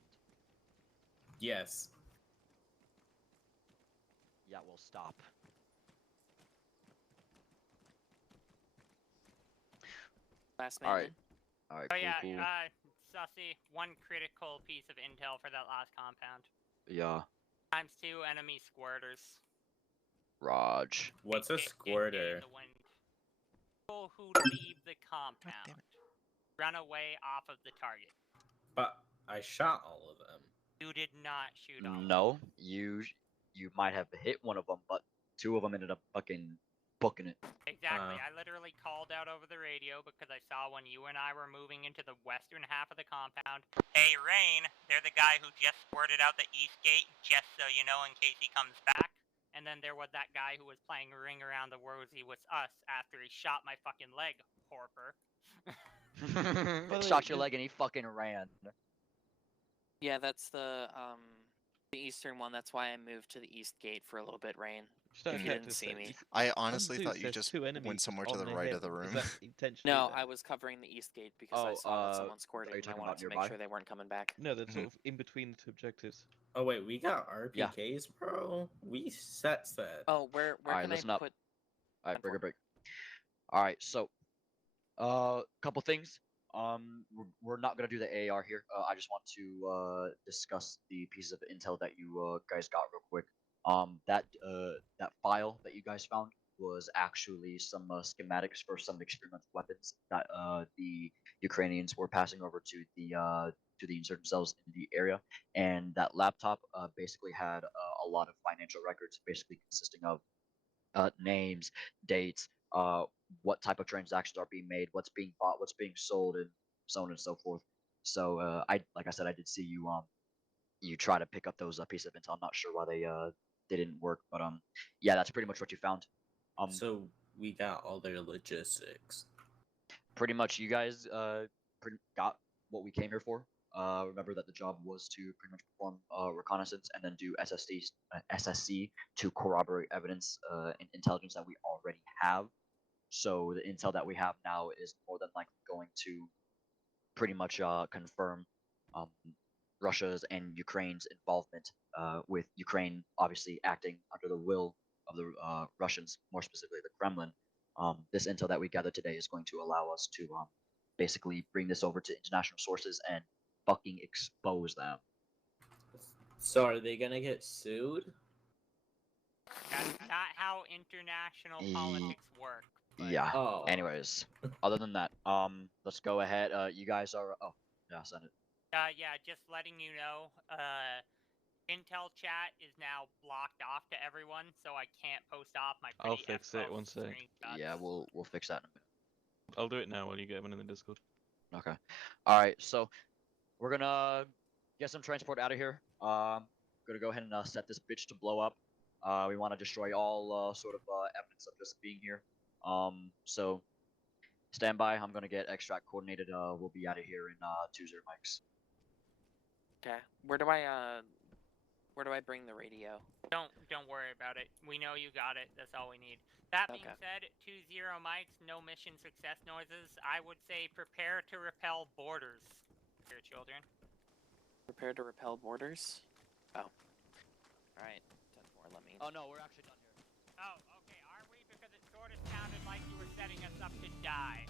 Yes. Yeah, well, stop. last man. Alright. in. Alright, Oh cool, yeah, cool. Sussy, 1 critical piece of intel for that last compound. Yeah. ×2 enemy squirters. Raj. What's a In squirter? the wind. People who leave the compound. Run away off of the target. But I shot all of them. You did not shoot all of them. No, you might have hit one of them, but 2 of them ended up fucking booking it. Exactly. I literally called out over the radio because I saw when you and I were moving into the western half of the compound. Hey, Rain, they're the guy who just squirted out the east gate, just so you know in case he comes back. and then there was that guy who was playing Ring Around the Rosie with us after he shot my fucking leg, Horper. Shot your leg and he fucking ran. Yeah, that's the eastern one. That's why I moved to the east gate for a little bit, Rain. If you didn't see me. I honestly Zeus, thought you there's just two enemies went somewhere to on the the right hill. of the Is room. that intentionally No, there? I was covering the east gate because I saw that someone scored are it, you and I talking wanted about to make nearby? sure they weren't coming back. No, that's sort of in between the two objectives. Oh wait, we got Yeah. RPKs, bro. We set. Oh, where Alright, can I listen up. put? Alright, break. Alright, so couple things. We're not gonna do the AAR here. I just want to discuss the pieces of intel that you guys got real quick. That file that you guys found was actually some schematics for some experimental weapons that the Ukrainians were passing over to the insurgent cells in the area, and that laptop basically had a lot of financial records, basically consisting of names, dates, what type of transactions are being made, what's being bought, what's being sold, and so on and so forth. So like I said, I did see you you try to pick up those pieces of intel. I'm not sure why they didn't work, but yeah, that's pretty much what you found. So we got all their logistics. Pretty much, you guys got what we came here for. Remember that the job was to pretty much perform reconnaissance and then do SSC to corroborate evidence and intelligence that we already have. So the intel that we have now is more than likely going to pretty much confirm Russia's and Ukraine's involvement, with Ukraine obviously acting under the will of the Russians, more specifically the Kremlin. This intel that we gathered today is going to allow us to basically bring this over to international sources and fucking expose them. So are they gonna get sued? That's not how international politics work. But... Yeah. Oh. Anyways, other than that, let's go ahead. You guys are. Oh, yeah, send it. Yeah, just letting you know, Intel chat is now blocked off to everyone, so I can't post off my I'll pretty fix it, F12 one sec. screenshots. Yeah, we'll fix that in a minute. I'll do it now while you get one in the Discord. Okay. All right. So we're gonna get some transport out of here. Gonna go ahead and set this bitch to blow up. We want to destroy all sort of evidence of just being here. So stand by. I'm gonna get extract coordinated. We'll be out of here in 20 mics. Okay. Where do I bring the radio? Don't worry about it. We know you got it. That's all we need. That being Okay. said, 20 mics, no mission success noises. I would say prepare to repel borders, dear children. Prepare to repel borders? Oh. Alright. 10-4, let me... Oh no, we're actually done here. Oh, okay. Are we? Because it sort of sounded like you were setting us up to die.